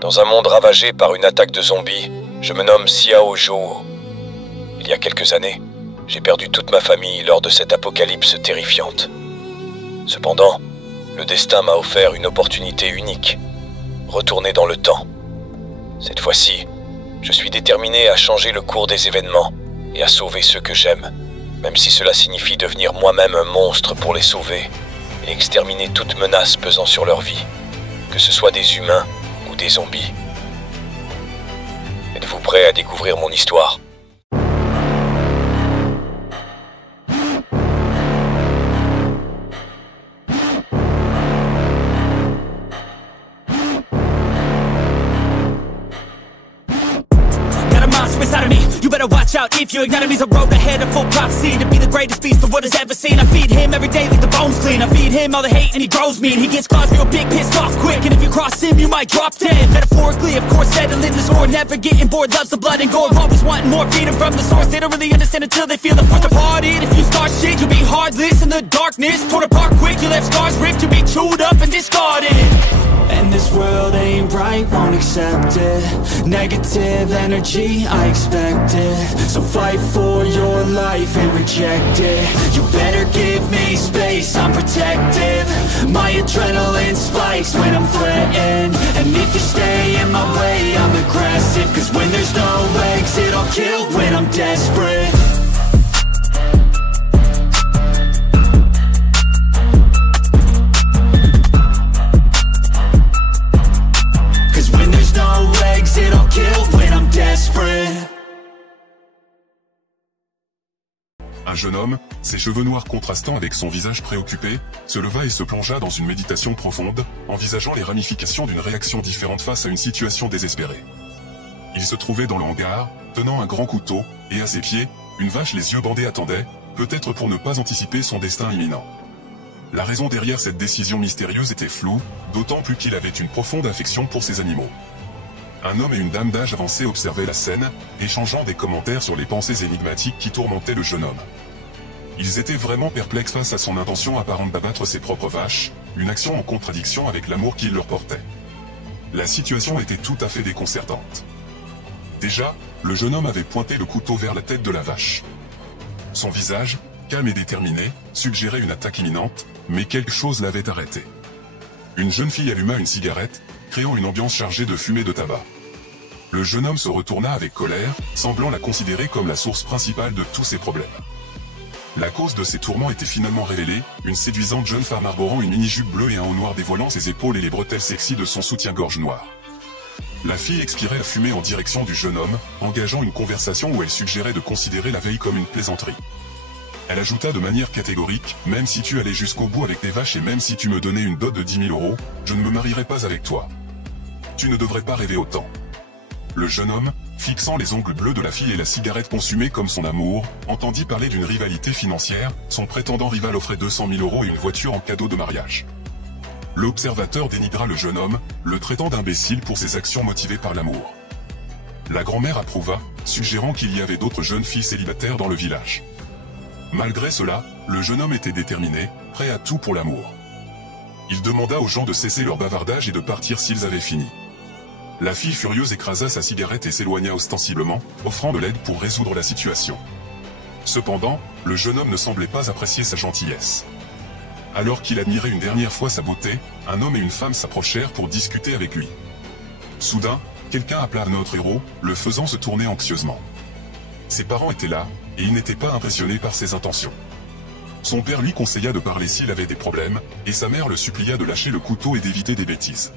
Dans un monde ravagé par une attaque de zombies, je me nomme Xiao Zhou. Il y a quelques années, j'ai perdu toute ma famille lors de cette apocalypse terrifiante. Cependant, le destin m'a offert une opportunité unique, retourner dans le temps. Cette fois-ci, je suis déterminé à changer le cours des événements et à sauver ceux que j'aime, même si cela signifie devenir moi-même un monstre pour les sauver et exterminer toute menace pesant sur leur vie, que ce soit des humains ou des zombies. Êtes-vous prêt à découvrir mon histoire ? Inside of me, you better watch out if your enemy's a road ahead of full prophecy to be the greatest beast the world has ever seen. I feed him every day like the bones clean. I feed him all the hate and he grows mean. He gets claws real big, pissed off quick, and if you cross him you might drop dead. Metaphorically, of course, settling the score, never getting bored, loves the blood and gore, always wanting more, freedom from the source. They don't really understand until they feel the force apart it. If you start shit, you'll be heartless in the darkness, torn apart quick, you left scars ripped, you'll be chewed up and discarded. And this world ain't right, won't accept it. Negative energy, I expect it. So fight for your life and reject it. You better give me space, I'm protective. My adrenaline spikes when I'm threatened. And if you stay in my way, I'm aggressive. Cause when there's no exit, I'll kill when I'm desperate. Un jeune homme, ses cheveux noirs contrastant avec son visage préoccupé, se leva et se plongea dans une méditation profonde, envisageant les ramifications d'une réaction différente face à une situation désespérée. Il se trouvait dans le hangar, tenant un grand couteau, et à ses pieds, une vache les yeux bandés attendait, peut-être pour ne pas anticiper son destin imminent. La raison derrière cette décision mystérieuse était floue, d'autant plus qu'il avait une profonde affection pour ses animaux. Un homme et une dame d'âge avancé observaient la scène, échangeant des commentaires sur les pensées énigmatiques qui tourmentaient le jeune homme. Ils étaient vraiment perplexes face à son intention apparente d'abattre ses propres vaches, une action en contradiction avec l'amour qu'il leur portait. La situation était tout à fait déconcertante. Déjà, le jeune homme avait pointé le couteau vers la tête de la vache. Son visage, calme et déterminé, suggérait une attaque imminente, mais quelque chose l'avait arrêté. Une jeune fille alluma une cigarette, créant une ambiance chargée de fumée de tabac. Le jeune homme se retourna avec colère, semblant la considérer comme la source principale de tous ses problèmes. La cause de ses tourments était finalement révélée, une séduisante jeune femme arborant une mini-jupe bleue et un haut noir dévoilant ses épaules et les bretelles sexy de son soutien-gorge noir. La fille expirait la fumée en direction du jeune homme, engageant une conversation où elle suggérait de considérer la veille comme une plaisanterie. Elle ajouta de manière catégorique, « Même si tu allais jusqu'au bout avec tes vaches et même si tu me donnais une dot de 10 000 €, je ne me marierai pas avec toi. Tu ne devrais pas rêver autant. » Le jeune homme, fixant les ongles bleus de la fille et la cigarette consumée comme son amour, entendit parler d'une rivalité financière, son prétendant rival offrait 200 000 € et une voiture en cadeau de mariage. L'observateur dénigra le jeune homme, le traitant d'imbécile pour ses actions motivées par l'amour. La grand-mère approuva, suggérant qu'il y avait d'autres jeunes filles célibataires dans le village. Malgré cela, le jeune homme était déterminé, prêt à tout pour l'amour. Il demanda aux gens de cesser leur bavardage et de partir s'ils avaient fini. La fille furieuse écrasa sa cigarette et s'éloigna ostensiblement, offrant de l'aide pour résoudre la situation. Cependant, le jeune homme ne semblait pas apprécier sa gentillesse. Alors qu'il admirait une dernière fois sa beauté, un homme et une femme s'approchèrent pour discuter avec lui. Soudain, quelqu'un appela notre héros, le faisant se tourner anxieusement. Ses parents étaient là, et il n'était pas impressionné par ses intentions. Son père lui conseilla de parler s'il avait des problèmes, et sa mère le supplia de lâcher le couteau et d'éviter des bêtises.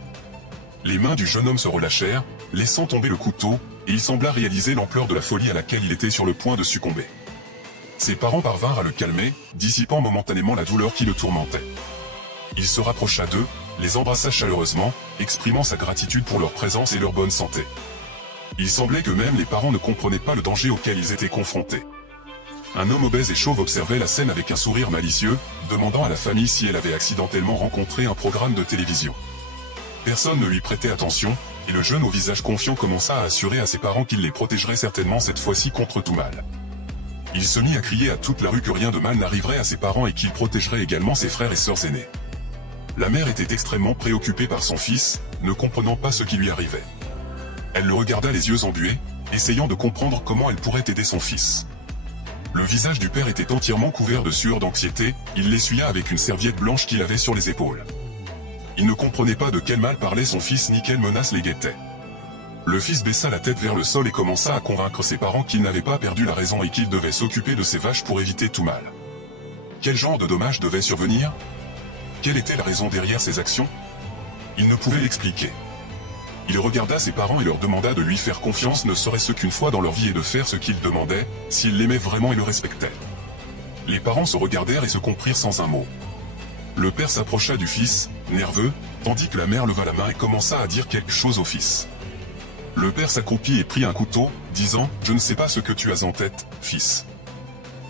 Les mains du jeune homme se relâchèrent, laissant tomber le couteau, et il sembla réaliser l'ampleur de la folie à laquelle il était sur le point de succomber. Ses parents parvinrent à le calmer, dissipant momentanément la douleur qui le tourmentait. Il se rapprocha d'eux, les embrassa chaleureusement, exprimant sa gratitude pour leur présence et leur bonne santé. Il semblait que même les parents ne comprenaient pas le danger auquel ils étaient confrontés. Un homme obèse et chauve observait la scène avec un sourire malicieux, demandant à la famille si elle avait accidentellement rencontré un programme de télévision. Personne ne lui prêtait attention, et le jeune au visage confiant commença à assurer à ses parents qu'il les protégerait certainement cette fois-ci contre tout mal. Il se mit à crier à toute la rue que rien de mal n'arriverait à ses parents et qu'il protégerait également ses frères et sœurs aînés. La mère était extrêmement préoccupée par son fils, ne comprenant pas ce qui lui arrivait. Elle le regarda les yeux embués, essayant de comprendre comment elle pourrait aider son fils. Le visage du père était entièrement couvert de sueur d'anxiété, il l'essuya avec une serviette blanche qu'il avait sur les épaules. Il ne comprenait pas de quel mal parlait son fils ni quelle menace les guettait. Le fils baissa la tête vers le sol et commença à convaincre ses parents qu'ils n'avaient pas perdu la raison et qu'ils devaient s'occuper de ces vaches pour éviter tout mal. Quel genre de dommage devait survenir? Quelle était la raison derrière ces actions? Il ne pouvait l'expliquer. Il regarda ses parents et leur demanda de lui faire confiance ne serait-ce qu'une fois dans leur vie et de faire ce qu'ils demandaient, s'ils l'aimaient vraiment et le respectaient. Les parents se regardèrent et se comprirent sans un mot. Le père s'approcha du fils, nerveux, tandis que la mère leva la main et commença à dire quelque chose au fils. Le père s'accroupit et prit un couteau, disant « Je ne sais pas ce que tu as en tête, fils. »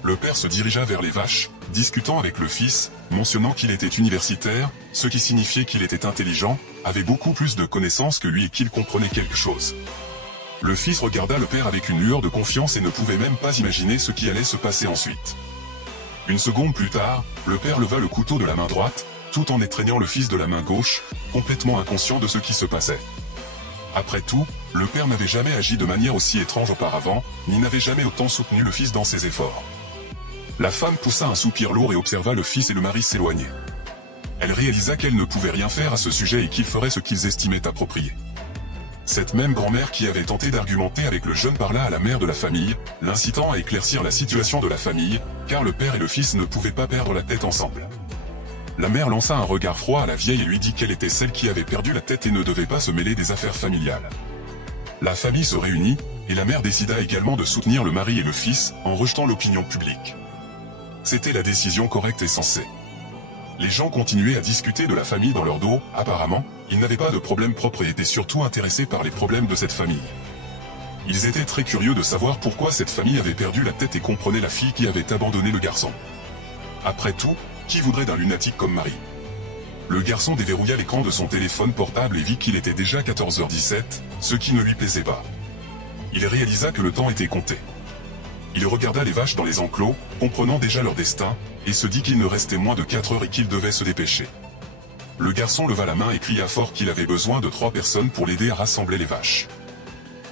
Le père se dirigea vers les vaches, discutant avec le fils, mentionnant qu'il était universitaire, ce qui signifiait qu'il était intelligent, avait beaucoup plus de connaissances que lui et qu'il comprenait quelque chose. Le fils regarda le père avec une lueur de confiance et ne pouvait même pas imaginer ce qui allait se passer ensuite. Une seconde plus tard, le père leva le couteau de la main droite, tout en étreignant le fils de la main gauche, complètement inconscient de ce qui se passait. Après tout, le père n'avait jamais agi de manière aussi étrange auparavant, ni n'avait jamais autant soutenu le fils dans ses efforts. La femme poussa un soupir lourd et observa le fils et le mari s'éloigner. Elle réalisa qu'elle ne pouvait rien faire à ce sujet et qu'ils feraient ce qu'ils estimaient approprié. Cette même grand-mère qui avait tenté d'argumenter avec le jeune parla à la mère de la famille, l'incitant à éclaircir la situation de la famille, car le père et le fils ne pouvaient pas perdre la tête ensemble. La mère lança un regard froid à la vieille et lui dit qu'elle était celle qui avait perdu la tête et ne devait pas se mêler des affaires familiales. La famille se réunit, et la mère décida également de soutenir le mari et le fils, en rejetant l'opinion publique. C'était la décision correcte et sensée. Les gens continuaient à discuter de la famille dans leur dos, apparemment, ils n'avaient pas de problème propre et étaient surtout intéressés par les problèmes de cette famille. Ils étaient très curieux de savoir pourquoi cette famille avait perdu la tête et comprenaient la fille qui avait abandonné le garçon. Après tout, qui voudrait d'un lunatique comme mari? Le garçon déverrouilla l'écran de son téléphone portable et vit qu'il était déjà 14h17, ce qui ne lui plaisait pas. Il réalisa que le temps était compté. Il regarda les vaches dans les enclos, comprenant déjà leur destin, et se dit qu'il ne restait moins de 4 heures et qu'il devait se dépêcher. Le garçon leva la main et cria fort qu'il avait besoin de 3 personnes pour l'aider à rassembler les vaches.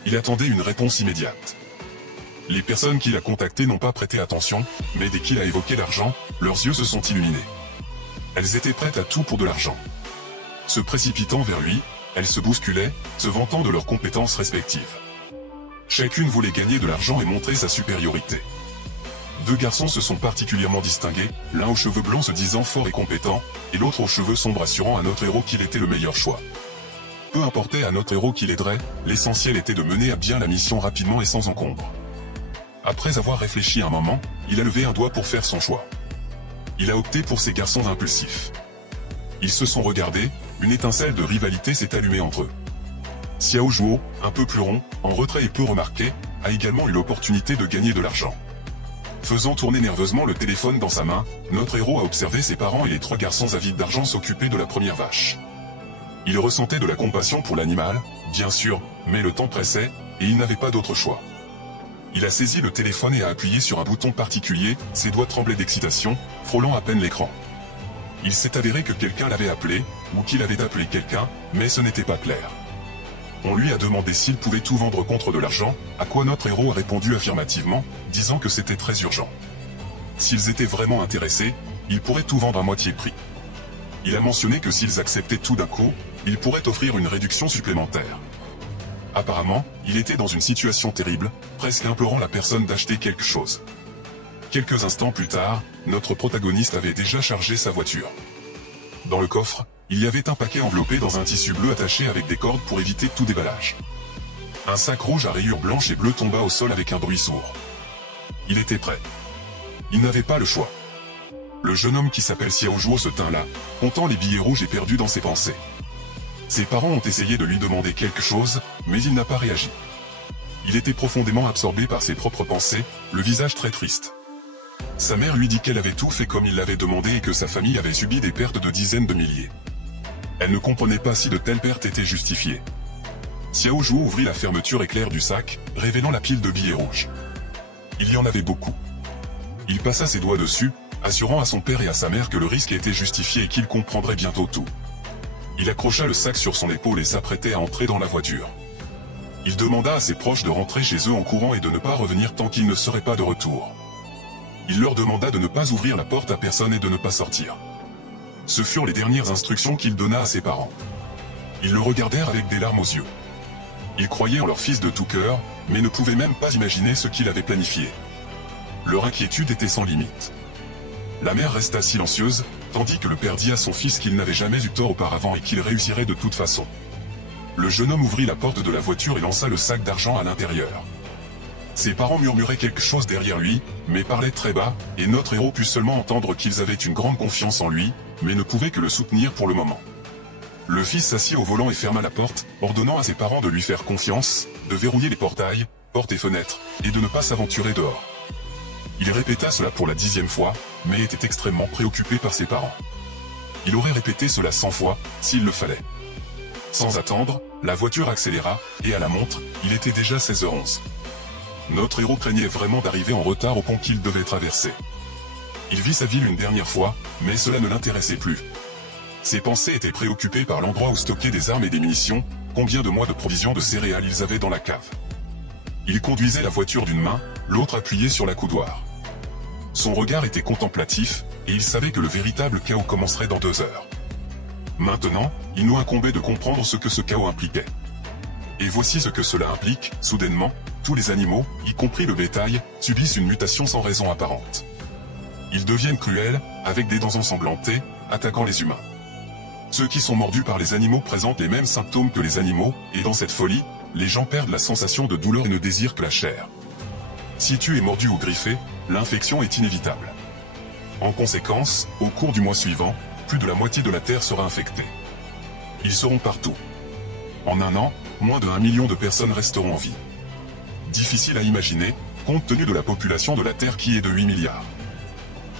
Il attendait une réponse immédiate. Les personnes qu'il a contactées n'ont pas prêté attention, mais dès qu'il a évoqué l'argent, leurs yeux se sont illuminés. Elles étaient prêtes à tout pour de l'argent. Se précipitant vers lui, elles se bousculaient, se vantant de leurs compétences respectives. Chacune voulait gagner de l'argent et montrer sa supériorité. 2 garçons se sont particulièrement distingués, l'un aux cheveux blonds se disant fort et compétent, et l'autre aux cheveux sombres assurant à notre héros qu'il était le meilleur choix. Peu importait à notre héros qui l'aiderait, l'essentiel était de mener à bien la mission rapidement et sans encombre. Après avoir réfléchi un moment, il a levé un doigt pour faire son choix. Il a opté pour ces garçons impulsifs. Ils se sont regardés, une étincelle de rivalité s'est allumée entre eux. Xiao Zhuo, un peu plus rond, en retrait et peu remarqué, a également eu l'opportunité de gagner de l'argent. Faisant tourner nerveusement le téléphone dans sa main, notre héros a observé ses parents et les 3 garçons avides d'argent s'occuper de la première vache. Il ressentait de la compassion pour l'animal, bien sûr, mais le temps pressait, et il n'avait pas d'autre choix. Il a saisi le téléphone et a appuyé sur un bouton particulier, ses doigts tremblaient d'excitation, frôlant à peine l'écran. Il s'est avéré que quelqu'un l'avait appelé, ou qu'il avait appelé quelqu'un, mais ce n'était pas clair. On lui a demandé s'il pouvait tout vendre contre de l'argent, à quoi notre héros a répondu affirmativement, disant que c'était très urgent. S'ils étaient vraiment intéressés, ils pourraient tout vendre à moitié prix. Il a mentionné que s'ils acceptaient tout d'un coup, il pourrait offrir une réduction supplémentaire. Apparemment, il était dans une situation terrible, presque implorant la personne d'acheter quelque chose. Quelques instants plus tard, notre protagoniste avait déjà chargé sa voiture. Dans le coffre, il y avait un paquet enveloppé dans un tissu bleu attaché avec des cordes pour éviter tout déballage. Un sac rouge à rayures blanches et bleues tomba au sol avec un bruit sourd. Il était prêt. Il n'avait pas le choix. Le jeune homme qui s'appelle Xiao Zhuo se tint là, comptant les billets rouges et perdu dans ses pensées. Ses parents ont essayé de lui demander quelque chose, mais il n'a pas réagi. Il était profondément absorbé par ses propres pensées, le visage très triste. Sa mère lui dit qu'elle avait tout fait comme il l'avait demandé et que sa famille avait subi des pertes de dizaines de milliers. Elle ne comprenait pas si de telles pertes étaient justifiées. Xiao Zhuo ouvrit la fermeture éclair du sac, révélant la pile de billets rouges. Il y en avait beaucoup. Il passa ses doigts dessus, assurant à son père et à sa mère que le risque était justifié et qu'il comprendrait bientôt tout. Il accrocha le sac sur son épaule et s'apprêtait à entrer dans la voiture. Il demanda à ses proches de rentrer chez eux en courant et de ne pas revenir tant qu'il ne serait pas de retour. Il leur demanda de ne pas ouvrir la porte à personne et de ne pas sortir. Ce furent les dernières instructions qu'il donna à ses parents. Ils le regardèrent avec des larmes aux yeux. Ils croyaient en leur fils de tout cœur, mais ne pouvaient même pas imaginer ce qu'il avait planifié. Leur inquiétude était sans limite. La mère resta silencieuse, tandis que le père dit à son fils qu'il n'avait jamais eu tort auparavant et qu'il réussirait de toute façon. Le jeune homme ouvrit la porte de la voiture et lança le sac d'argent à l'intérieur. Ses parents murmuraient quelque chose derrière lui, mais parlaient très bas, et notre héros put seulement entendre qu'ils avaient une grande confiance en lui, mais ne pouvaient que le soutenir pour le moment. Le fils s'assit au volant et ferma la porte, ordonnant à ses parents de lui faire confiance, de verrouiller les portails, portes et fenêtres, et de ne pas s'aventurer dehors. Il répéta cela pour la 10e fois, mais était extrêmement préoccupé par ses parents. Il aurait répété cela 100 fois, s'il le fallait. Sans attendre, la voiture accéléra, et à la montre, il était déjà 16h11. Notre héros craignait vraiment d'arriver en retard au pont qu'il devait traverser. Il vit sa ville une dernière fois, mais cela ne l'intéressait plus. Ses pensées étaient préoccupées par l'endroit où stockaient des armes et des munitions, combien de mois de provisions de céréales ils avaient dans la cave. Il conduisait la voiture d'une main, l'autre appuyée sur la coudoir. Son regard était contemplatif, et il savait que le véritable chaos commencerait dans 2 heures. Maintenant, il nous incombait de comprendre ce que ce chaos impliquait. Et voici ce que cela implique, soudainement, tous les animaux, y compris le bétail, subissent une mutation sans raison apparente. Ils deviennent cruels, avec des dents ensanglantées, attaquant les humains. Ceux qui sont mordus par les animaux présentent les mêmes symptômes que les animaux, et dans cette folie, les gens perdent la sensation de douleur et ne désirent que la chair. Si tu es mordu ou griffé, l'infection est inévitable. En conséquence, au cours du mois suivant, plus de la moitié de la Terre sera infectée. Ils seront partout. En un an, moins de 1 million de personnes resteront en vie. Difficile à imaginer, compte tenu de la population de la Terre qui est de 8 milliards.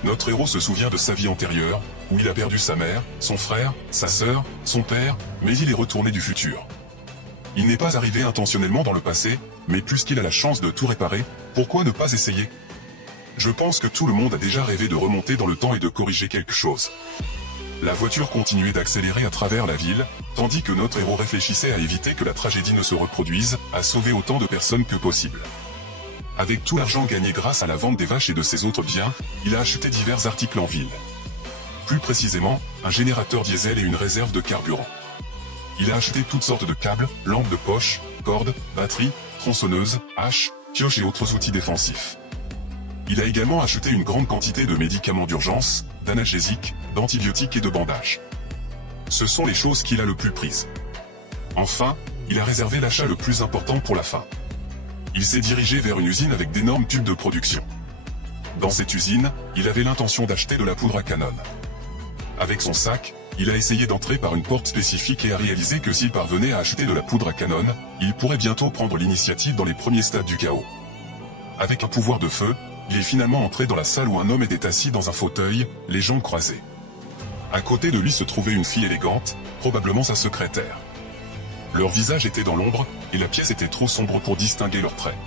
Notre héros se souvient de sa vie antérieure, où il a perdu sa mère, son frère, sa sœur, son père, mais il est retourné du futur. Il n'est pas arrivé intentionnellement dans le passé, mais puisqu'il a la chance de tout réparer, pourquoi ne pas essayer? Je pense que tout le monde a déjà rêvé de remonter dans le temps et de corriger quelque chose. La voiture continuait d'accélérer à travers la ville, tandis que notre héros réfléchissait à éviter que la tragédie ne se reproduise, à sauver autant de personnes que possible. Avec tout l'argent gagné grâce à la vente des vaches et de ses autres biens, il a acheté divers articles en ville. Plus précisément, un générateur diesel et une réserve de carburant. Il a acheté toutes sortes de câbles, lampes de poche, cordes, batteries, tronçonneuses, haches, pioches et autres outils défensifs. Il a également acheté une grande quantité de médicaments d'urgence, d'analgésiques, d'antibiotiques et de bandages. Ce sont les choses qu'il a le plus prises. Enfin, il a réservé l'achat le plus important pour la fin. Il s'est dirigé vers une usine avec d'énormes tubes de production. Dans cette usine, il avait l'intention d'acheter de la poudre à canon. Avec son sac, il a essayé d'entrer par une porte spécifique et a réalisé que s'il parvenait à acheter de la poudre à canon, il pourrait bientôt prendre l'initiative dans les premiers stades du chaos. Avec un pouvoir de feu, il est finalement entré dans la salle où un homme était assis dans un fauteuil, les jambes croisées. À côté de lui se trouvait une fille élégante, probablement sa secrétaire. Leur visage était dans l'ombre, et la pièce était trop sombre pour distinguer leurs traits.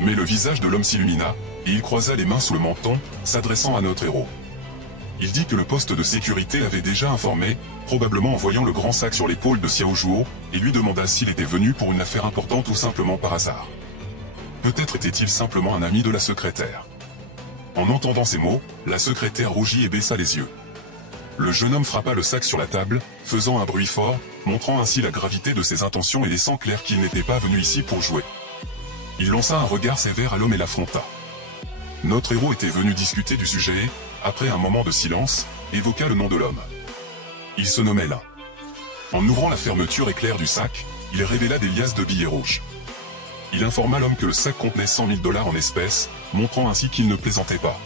Mais le visage de l'homme s'illumina, et il croisa les mains sous le menton, s'adressant à notre héros. Il dit que le poste de sécurité l'avait déjà informé, probablement en voyant le grand sac sur l'épaule de Xiao Zhuo, et lui demanda s'il était venu pour une affaire importante ou simplement par hasard. Peut-être était-il simplement un ami de la secrétaire. En entendant ces mots, la secrétaire rougit et baissa les yeux. Le jeune homme frappa le sac sur la table, faisant un bruit fort, montrant ainsi la gravité de ses intentions et laissant clair qu'il n'était pas venu ici pour jouer. Il lança un regard sévère à l'homme et l'affronta. Notre héros était venu discuter du sujet et, après un moment de silence, évoqua le nom de l'homme. Il se nommait Lin. En ouvrant la fermeture éclair du sac, il révéla des liasses de billets rouges. Il informa l'homme que le sac contenait 100 000 $ en espèces, montrant ainsi qu'il ne plaisantait pas.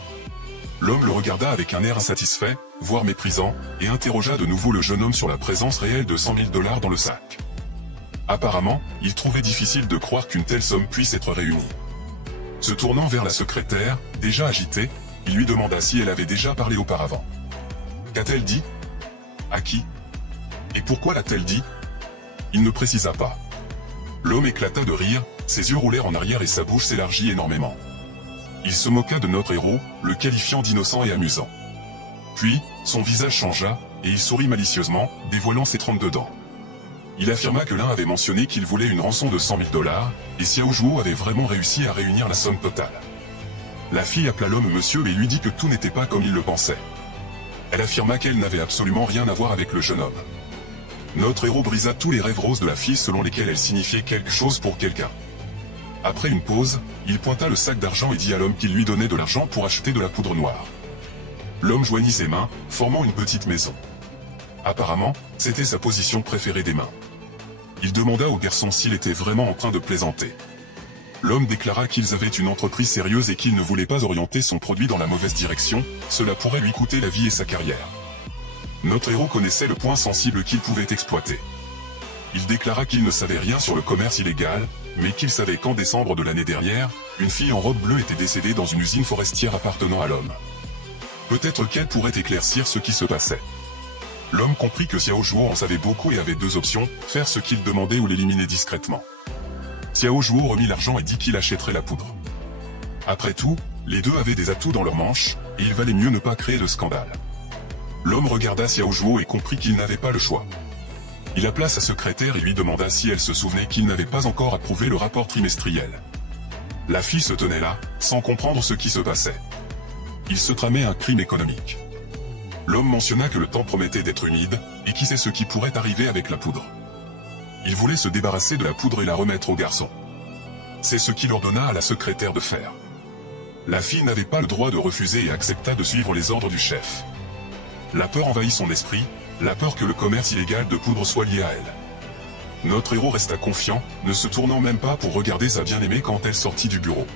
L'homme le regarda avec un air insatisfait, voire méprisant, et interrogea de nouveau le jeune homme sur la présence réelle de 100 000 $ dans le sac. Apparemment, il trouvait difficile de croire qu'une telle somme puisse être réunie. Se tournant vers la secrétaire, déjà agitée, il lui demanda si elle avait déjà parlé auparavant. Qu'a-t-elle dit? À qui? Et pourquoi l'a-t-elle dit? Il ne précisa pas. L'homme éclata de rire, ses yeux roulèrent en arrière et sa bouche s'élargit énormément. Il se moqua de notre héros, le qualifiant d'innocent et amusant. Puis, son visage changea, et il sourit malicieusement, dévoilant ses 32 dents. Il affirma que l'un avait mentionné qu'il voulait une rançon de 100 000 $, et Xiao Zhuo avait vraiment réussi à réunir la somme totale. La fille appela l'homme monsieur et lui dit que tout n'était pas comme il le pensait. Elle affirma qu'elle n'avait absolument rien à voir avec le jeune homme. Notre héros brisa tous les rêves roses de la fille selon lesquels elle signifiait quelque chose pour quelqu'un. Après une pause, il pointa le sac d'argent et dit à l'homme qu'il lui donnait de l'argent pour acheter de la poudre noire. L'homme joignit ses mains, formant une petite maison. Apparemment, c'était sa position préférée des mains. Il demanda au garçon s'il était vraiment en train de plaisanter. L'homme déclara qu'ils avaient une entreprise sérieuse et qu'il ne voulait pas orienter son produit dans la mauvaise direction, cela pourrait lui coûter la vie et sa carrière. Notre héros connaissait le point sensible qu'il pouvait exploiter. Il déclara qu'il ne savait rien sur le commerce illégal, mais qu'il savait qu'en décembre de l'année dernière, une fille en robe bleue était décédée dans une usine forestière appartenant à l'homme. Peut-être qu'elle pourrait éclaircir ce qui se passait. L'homme comprit que Xiao Zhuo en savait beaucoup et avait deux options, faire ce qu'il demandait ou l'éliminer discrètement. Xiao Zhuo remit l'argent et dit qu'il achèterait la poudre. Après tout, les deux avaient des atouts dans leurs manches, et il valait mieux ne pas créer de scandale. L'homme regarda Xiao Zhuo et comprit qu'il n'avait pas le choix. Il appela sa secrétaire et lui demanda si elle se souvenait qu'il n'avait pas encore approuvé le rapport trimestriel. La fille se tenait là, sans comprendre ce qui se passait. Il se tramait un crime économique. L'homme mentionna que le temps promettait d'être humide, et qui sait ce qui pourrait arriver avec la poudre. Il voulait se débarrasser de la poudre et la remettre au garçon. C'est ce qu'il ordonna à la secrétaire de faire. La fille n'avait pas le droit de refuser et accepta de suivre les ordres du chef. La peur envahit son esprit, la peur que le commerce illégal de poudre soit lié à elle. Notre héros resta confiant, ne se tournant même pas pour regarder sa bien-aimée quand elle sortit du bureau.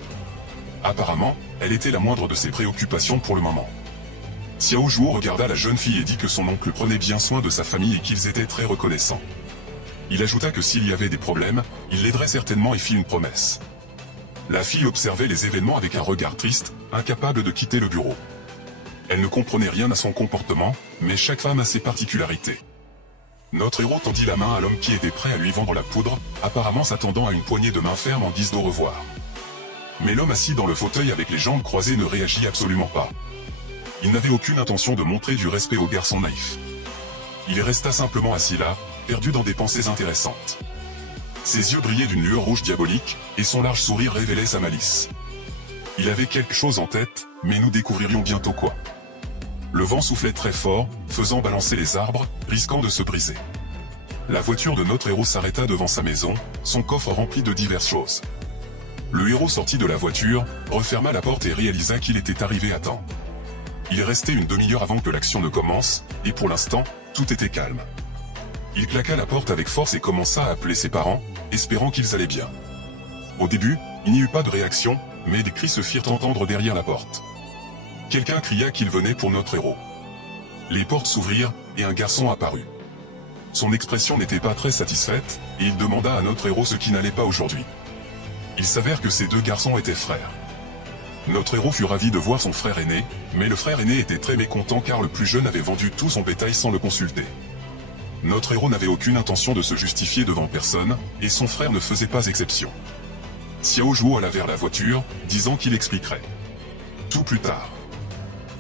Apparemment, elle était la moindre de ses préoccupations pour le moment. Xiao Zhuo regarda la jeune fille et dit que son oncle prenait bien soin de sa famille et qu'ils étaient très reconnaissants. Il ajouta que s'il y avait des problèmes, il l'aiderait certainement et fit une promesse. La fille observait les événements avec un regard triste, incapable de quitter le bureau. Elle ne comprenait rien à son comportement, mais chaque femme a ses particularités. Notre héros tendit la main à l'homme qui était prêt à lui vendre la poudre, apparemment s'attendant à une poignée de main ferme en guise d'au revoir. Mais l'homme assis dans le fauteuil avec les jambes croisées ne réagit absolument pas. Il n'avait aucune intention de montrer du respect au garçon naïf. Il resta simplement assis là, perdu dans des pensées intéressantes. Ses yeux brillaient d'une lueur rouge diabolique, et son large sourire révélait sa malice. Il avait quelque chose en tête, mais nous découvririons bientôt quoi. Le vent soufflait très fort, faisant balancer les arbres, risquant de se briser. La voiture de notre héros s'arrêta devant sa maison, son coffre rempli de diverses choses. Le héros sortit de la voiture, referma la porte et réalisa qu'il était arrivé à temps. Il restait une demi-heure avant que l'action ne commence, et pour l'instant, tout était calme. Il claqua la porte avec force et commença à appeler ses parents, espérant qu'ils allaient bien. Au début, il n'y eut pas de réaction, mais des cris se firent entendre derrière la porte. Quelqu'un cria qu'il venait pour notre héros. Les portes s'ouvrirent, et un garçon apparut. Son expression n'était pas très satisfaite, et il demanda à notre héros ce qui n'allait pas aujourd'hui. Il s'avère que ces deux garçons étaient frères. Notre héros fut ravi de voir son frère aîné, mais le frère aîné était très mécontent car le plus jeune avait vendu tout son bétail sans le consulter. Notre héros n'avait aucune intention de se justifier devant personne, et son frère ne faisait pas exception. Xiao Zhuo alla vers la voiture, disant qu'il expliquerait. Tout plus tard.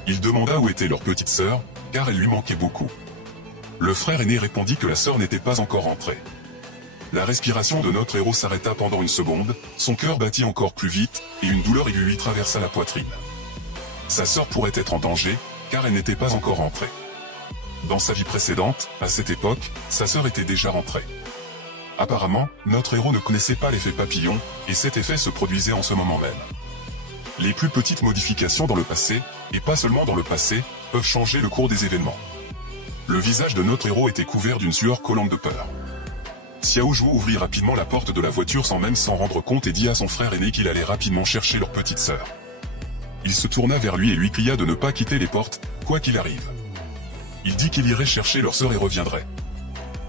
Il demanda où était leur petite sœur, car elle lui manquait beaucoup. Le frère aîné répondit que la sœur n'était pas encore rentrée. La respiration de notre héros s'arrêta pendant une seconde, son cœur battit encore plus vite, et une douleur aiguë lui traversa la poitrine. Sa sœur pourrait être en danger, car elle n'était pas encore rentrée. Dans sa vie précédente, à cette époque, sa sœur était déjà rentrée. Apparemment, notre héros ne connaissait pas l'effet papillon, et cet effet se produisait en ce moment même. Les plus petites modifications dans le passé, et pas seulement dans le passé, peuvent changer le cours des événements. Le visage de notre héros était couvert d'une sueur collante de peur. Xiao Zhuo ouvrit rapidement la porte de la voiture sans même s'en rendre compte et dit à son frère aîné qu'il allait rapidement chercher leur petite sœur. Il se tourna vers lui et lui cria de ne pas quitter les portes, quoi qu'il arrive. Il dit qu'il irait chercher leur sœur et reviendrait.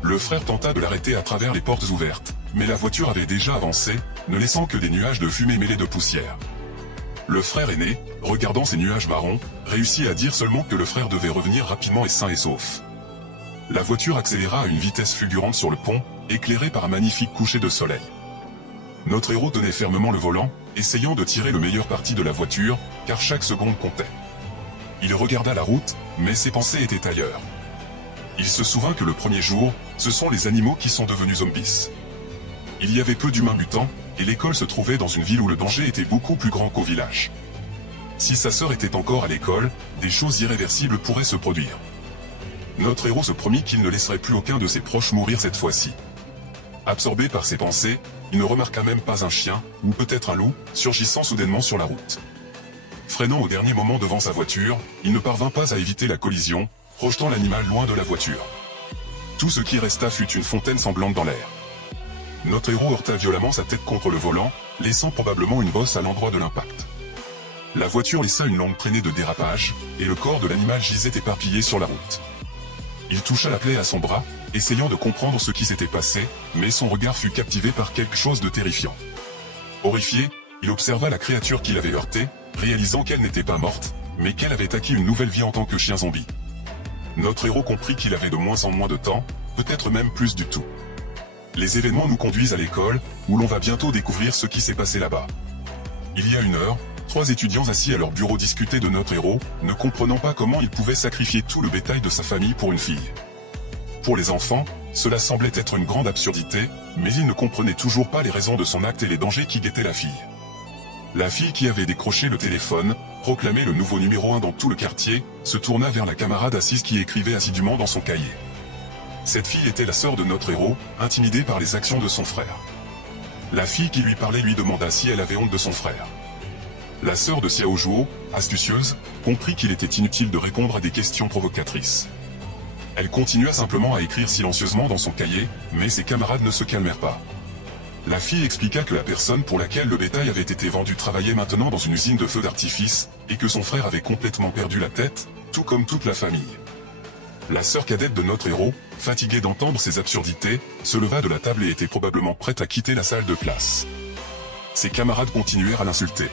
Le frère tenta de l'arrêter à travers les portes ouvertes, mais la voiture avait déjà avancé, ne laissant que des nuages de fumée mêlés de poussière. Le frère aîné, regardant ces nuages marrons, réussit à dire seulement que le frère devait revenir rapidement et sain et sauf. La voiture accéléra à une vitesse fulgurante sur le pont, éclairée par un magnifique coucher de soleil. Notre héros tenait fermement le volant, essayant de tirer le meilleur parti de la voiture, car chaque seconde comptait. Il regarda la route, mais ses pensées étaient ailleurs. Il se souvint que le premier jour, ce sont les animaux qui sont devenus zombies. Il y avait peu d'humains mutants, et l'école se trouvait dans une ville où le danger était beaucoup plus grand qu'au village. Si sa sœur était encore à l'école, des choses irréversibles pourraient se produire. Notre héros se promit qu'il ne laisserait plus aucun de ses proches mourir cette fois-ci. Absorbé par ses pensées, il ne remarqua même pas un chien, ou peut-être un loup, surgissant soudainement sur la route. Freinant au dernier moment devant sa voiture, il ne parvint pas à éviter la collision, projetant l'animal loin de la voiture. Tout ce qui resta fut une fontaine sanglante dans l'air. Notre héros heurta violemment sa tête contre le volant, laissant probablement une bosse à l'endroit de l'impact. La voiture laissa une longue traînée de dérapage, et le corps de l'animal gisait éparpillé sur la route. Il toucha la plaie à son bras, essayant de comprendre ce qui s'était passé, mais son regard fut captivé par quelque chose de terrifiant. Horrifié, il observa la créature qui l'avait heurté, réalisant qu'elle n'était pas morte, mais qu'elle avait acquis une nouvelle vie en tant que chien zombie. Notre héros comprit qu'il avait de moins en moins de temps, peut-être même plus du tout. Les événements nous conduisent à l'école, où l'on va bientôt découvrir ce qui s'est passé là-bas. Il y a une heure, 3 étudiants assis à leur bureau discutaient de notre héros, ne comprenant pas comment il pouvait sacrifier tout le bétail de sa famille pour une fille. Pour les enfants, cela semblait être une grande absurdité, mais ils ne comprenaient toujours pas les raisons de son acte et les dangers qui guettaient la fille. La fille qui avait décroché le téléphone, proclamé le nouveau numéro 1 dans tout le quartier, se tourna vers la camarade assise qui écrivait assidûment dans son cahier. Cette fille était la sœur de notre héros, intimidée par les actions de son frère. La fille qui lui parlait lui demanda si elle avait honte de son frère. La sœur de Xiao Zhuo, astucieuse, comprit qu'il était inutile de répondre à des questions provocatrices. Elle continua simplement à écrire silencieusement dans son cahier, mais ses camarades ne se calmèrent pas. La fille expliqua que la personne pour laquelle le bétail avait été vendu travaillait maintenant dans une usine de feux d'artifice, et que son frère avait complètement perdu la tête, tout comme toute la famille. La sœur cadette de notre héros, fatiguée d'entendre ces absurdités, se leva de la table et était probablement prête à quitter la salle de classe. Ses camarades continuèrent à l'insulter.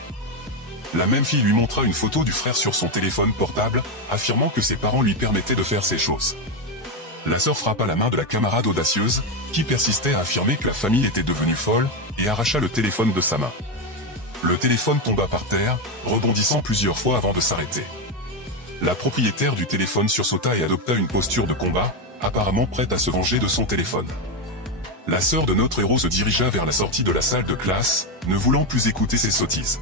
La même fille lui montra une photo du frère sur son téléphone portable, affirmant que ses parents lui permettaient de faire ces choses. La sœur frappa la main de la camarade audacieuse, qui persistait à affirmer que la famille était devenue folle, et arracha le téléphone de sa main. Le téléphone tomba par terre, rebondissant plusieurs fois avant de s'arrêter. La propriétaire du téléphone sursauta et adopta une posture de combat, apparemment prête à se venger de son téléphone. La sœur de notre héros se dirigea vers la sortie de la salle de classe, ne voulant plus écouter ces sottises.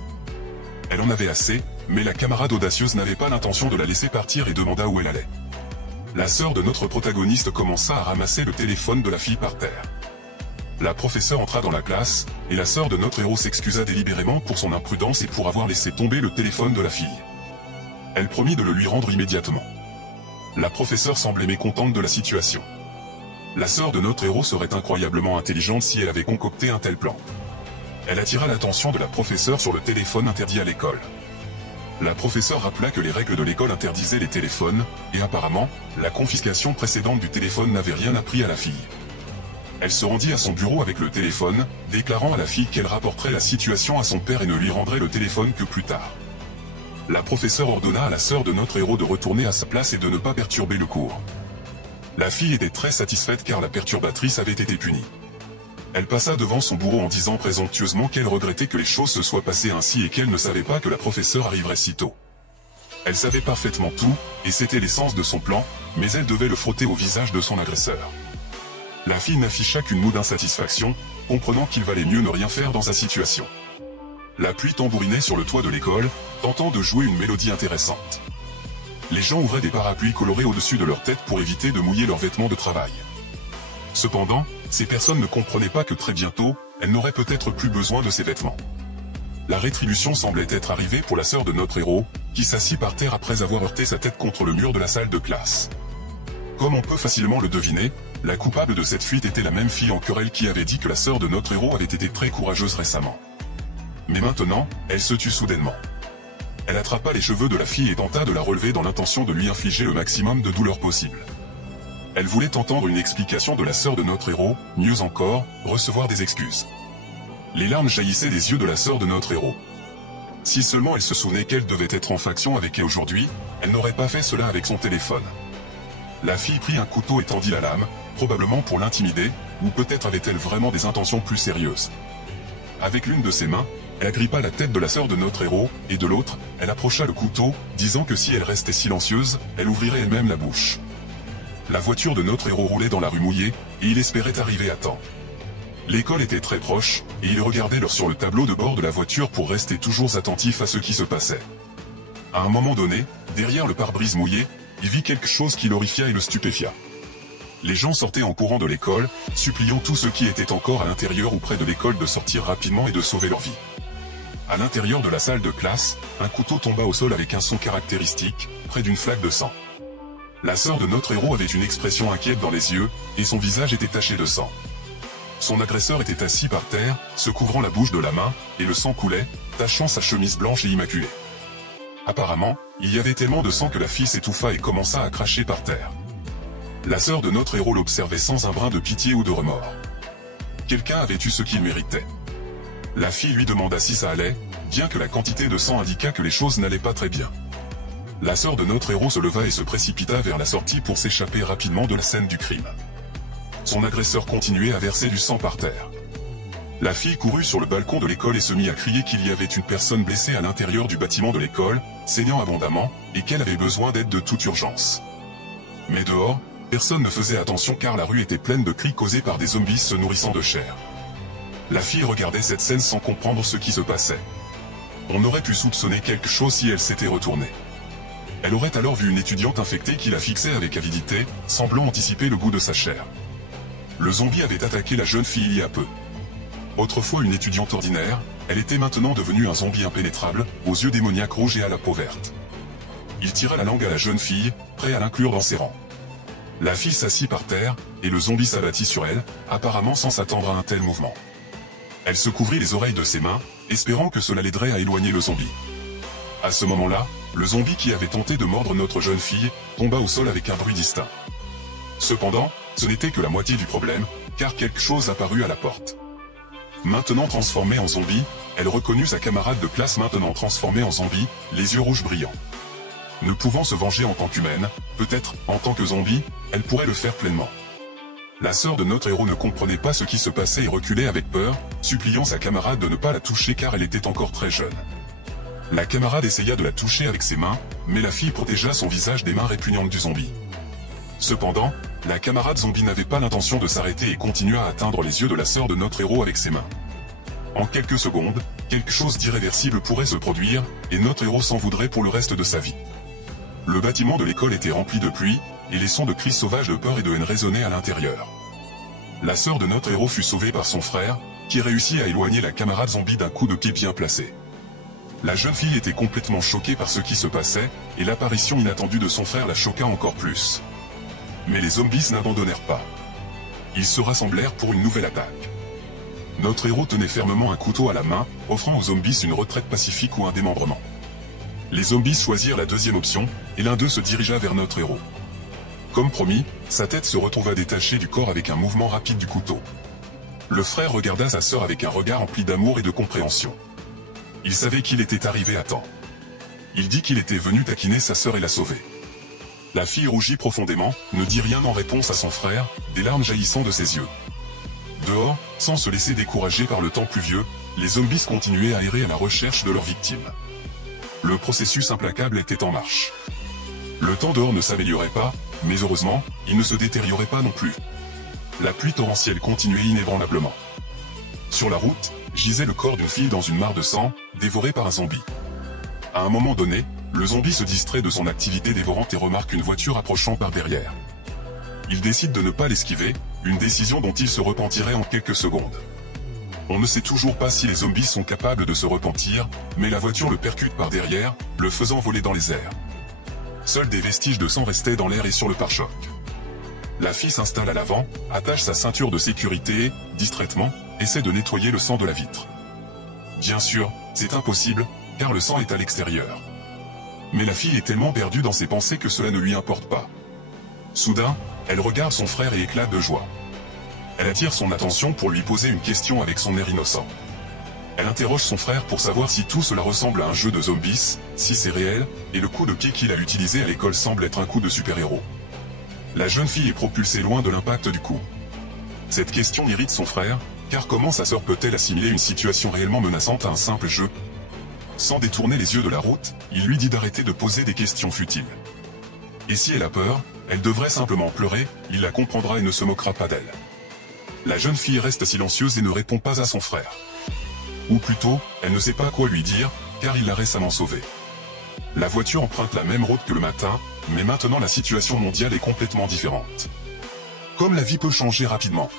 Elle en avait assez, mais la camarade audacieuse n'avait pas l'intention de la laisser partir et demanda où elle allait. La sœur de notre protagoniste commença à ramasser le téléphone de la fille par terre. La professeure entra dans la classe, et la sœur de notre héros s'excusa délibérément pour son imprudence et pour avoir laissé tomber le téléphone de la fille. Elle promit de le lui rendre immédiatement. La professeure semblait mécontente de la situation. La sœur de notre héros serait incroyablement intelligente si elle avait concocté un tel plan. Elle attira l'attention de la professeure sur le téléphone interdit à l'école. La professeure rappela que les règles de l'école interdisaient les téléphones, et apparemment, la confiscation précédente du téléphone n'avait rien appris à la fille. Elle se rendit à son bureau avec le téléphone, déclarant à la fille qu'elle rapporterait la situation à son père et ne lui rendrait le téléphone que plus tard. La professeure ordonna à la sœur de notre héros de retourner à sa place et de ne pas perturber le cours. La fille était très satisfaite car la perturbatrice avait été punie. Elle passa devant son bourreau en disant présomptueusement qu'elle regrettait que les choses se soient passées ainsi et qu'elle ne savait pas que la professeure arriverait si tôt. Elle savait parfaitement tout, et c'était l'essence de son plan, mais elle devait le frotter au visage de son agresseur. La fille n'afficha qu'une moue d'insatisfaction, comprenant qu'il valait mieux ne rien faire dans sa situation. La pluie tambourinait sur le toit de l'école, tentant de jouer une mélodie intéressante. Les gens ouvraient des parapluies colorés au-dessus de leur tête pour éviter de mouiller leurs vêtements de travail. Cependant, ces personnes ne comprenaient pas que très bientôt, elles n'auraient peut-être plus besoin de ces vêtements. La rétribution semblait être arrivée pour la sœur de notre héros, qui s'assit par terre après avoir heurté sa tête contre le mur de la salle de classe. Comme on peut facilement le deviner, la coupable de cette fuite était la même fille en querelle qui avait dit que la sœur de notre héros avait été très courageuse récemment. Mais maintenant, elle se tut soudainement. Elle attrapa les cheveux de la fille et tenta de la relever dans l'intention de lui infliger le maximum de douleur possible. Elle voulait entendre une explication de la sœur de notre héros, mieux encore, recevoir des excuses. Les larmes jaillissaient des yeux de la sœur de notre héros. Si seulement elle se souvenait qu'elle devait être en faction avec elle aujourd'hui, elle n'aurait pas fait cela avec son téléphone. La fille prit un couteau et tendit la lame, probablement pour l'intimider, ou peut-être avait-elle vraiment des intentions plus sérieuses. Avec l'une de ses mains, elle agrippa la tête de la sœur de notre héros, et de l'autre, elle approcha le couteau, disant que si elle restait silencieuse, elle ouvrirait elle-même la bouche. La voiture de notre héros roulait dans la rue mouillée, et il espérait arriver à temps. L'école était très proche, et il regardait l'heure sur le tableau de bord de la voiture pour rester toujours attentif à ce qui se passait. À un moment donné, derrière le pare-brise mouillé, il vit quelque chose qui l'horrifia et le stupéfia. Les gens sortaient en courant de l'école, suppliant tous ceux qui étaient encore à l'intérieur ou près de l'école de sortir rapidement et de sauver leur vie. À l'intérieur de la salle de classe, un couteau tomba au sol avec un son caractéristique, près d'une flaque de sang. La sœur de notre héros avait une expression inquiète dans les yeux, et son visage était taché de sang. Son agresseur était assis par terre, se couvrant la bouche de la main, et le sang coulait, tachant sa chemise blanche et immaculée. Apparemment, il y avait tellement de sang que la fille s'étouffa et commença à cracher par terre. La sœur de notre héros l'observait sans un brin de pitié ou de remords. Quelqu'un avait eu ce qu'il méritait. La fille lui demanda si ça allait, bien que la quantité de sang indiqua que les choses n'allaient pas très bien. La sœur de notre héros se leva et se précipita vers la sortie pour s'échapper rapidement de la scène du crime. Son agresseur continuait à verser du sang par terre. La fille courut sur le balcon de l'école et se mit à crier qu'il y avait une personne blessée à l'intérieur du bâtiment de l'école, saignant abondamment, et qu'elle avait besoin d'aide de toute urgence. Mais dehors, personne ne faisait attention car la rue était pleine de cris causés par des zombies se nourrissant de chair. La fille regardait cette scène sans comprendre ce qui se passait. On aurait pu soupçonner quelque chose si elle s'était retournée. Elle aurait alors vu une étudiante infectée qui la fixait avec avidité, semblant anticiper le goût de sa chair. Le zombie avait attaqué la jeune fille il y a peu. Autrefois une étudiante ordinaire, elle était maintenant devenue un zombie impénétrable, aux yeux démoniaques rouges et à la peau verte. Il tira la langue à la jeune fille, prêt à l'inclure dans ses rangs. La fille s'assit par terre, et le zombie s'abattit sur elle, apparemment sans s'attendre à un tel mouvement. Elle se couvrit les oreilles de ses mains, espérant que cela l'aiderait à éloigner le zombie. À ce moment-là, le zombie qui avait tenté de mordre notre jeune fille, tomba au sol avec un bruit distinct. Cependant, ce n'était que la moitié du problème, car quelque chose apparut à la porte. Maintenant transformée en zombie, elle reconnut sa camarade de classe maintenant transformée en zombie, les yeux rouges brillants. Ne pouvant se venger en tant qu'humaine, peut-être, en tant que zombie, elle pourrait le faire pleinement. La sœur de notre héros ne comprenait pas ce qui se passait et reculait avec peur, suppliant sa camarade de ne pas la toucher car elle était encore très jeune. La camarade essaya de la toucher avec ses mains, mais la fille protégea son visage des mains répugnantes du zombie. Cependant, la camarade zombie n'avait pas l'intention de s'arrêter et continua à atteindre les yeux de la sœur de notre héros avec ses mains. En quelques secondes, quelque chose d'irréversible pourrait se produire, et notre héros s'en voudrait pour le reste de sa vie. Le bâtiment de l'école était rempli de pluie, et les sons de cris sauvages de peur et de haine résonnaient à l'intérieur. La sœur de notre héros fut sauvée par son frère, qui réussit à éloigner la camarade zombie d'un coup de pied bien placé. La jeune fille était complètement choquée par ce qui se passait, et l'apparition inattendue de son frère la choqua encore plus. Mais les zombies n'abandonnèrent pas. Ils se rassemblèrent pour une nouvelle attaque. Notre héros tenait fermement un couteau à la main, offrant aux zombies une retraite pacifique ou un démembrement. Les zombies choisirent la deuxième option, et l'un d'eux se dirigea vers notre héros. Comme promis, sa tête se retrouva détachée du corps avec un mouvement rapide du couteau. Le frère regarda sa sœur avec un regard empli d'amour et de compréhension. Il savait qu'il était arrivé à temps. Il dit qu'il était venu taquiner sa sœur et la sauver. La fille rougit profondément, ne dit rien en réponse à son frère, des larmes jaillissant de ses yeux. Dehors, sans se laisser décourager par le temps pluvieux, les zombies continuaient à errer à la recherche de leurs victimes. Le processus implacable était en marche. Le temps dehors ne s'améliorait pas, mais heureusement, il ne se détériorait pas non plus. La pluie torrentielle continuait inébranlablement. Sur la route, gisait le corps d'une fille dans une mare de sang, dévorée par un zombie. À un moment donné, le zombie se distrait de son activité dévorante et remarque une voiture approchant par derrière. Il décide de ne pas l'esquiver, une décision dont il se repentirait en quelques secondes. On ne sait toujours pas si les zombies sont capables de se repentir, mais la voiture le percute par derrière, le faisant voler dans les airs. Seuls des vestiges de sang restaient dans l'air et sur le pare-choc. La fille s'installe à l'avant, attache sa ceinture de sécurité et, distraitement, essaie de nettoyer le sang de la vitre. Bien sûr, c'est impossible, car le sang est à l'extérieur. Mais la fille est tellement perdue dans ses pensées que cela ne lui importe pas. Soudain, elle regarde son frère et éclate de joie. Elle attire son attention pour lui poser une question avec son air innocent. Elle interroge son frère pour savoir si tout cela ressemble à un jeu de zombies, si c'est réel, et le coup de pied qu'il a utilisé à l'école semble être un coup de super-héros. La jeune fille est propulsée loin de l'impact du coup. Cette question irrite son frère, car comment sa sœur peut-elle assimiler une situation réellement menaçante à un simple jeu? Sans détourner les yeux de la route, il lui dit d'arrêter de poser des questions futiles. Et si elle a peur, Elle devrait simplement pleurer, il la comprendra et ne se moquera pas d'elle. La jeune fille reste silencieuse et ne répond pas à son frère. Ou plutôt, elle ne sait pas quoi lui dire, car il l'a récemment sauvée. La voiture emprunte la même route que le matin, mais maintenant la situation mondiale est complètement différente. Comme la vie peut changer rapidement.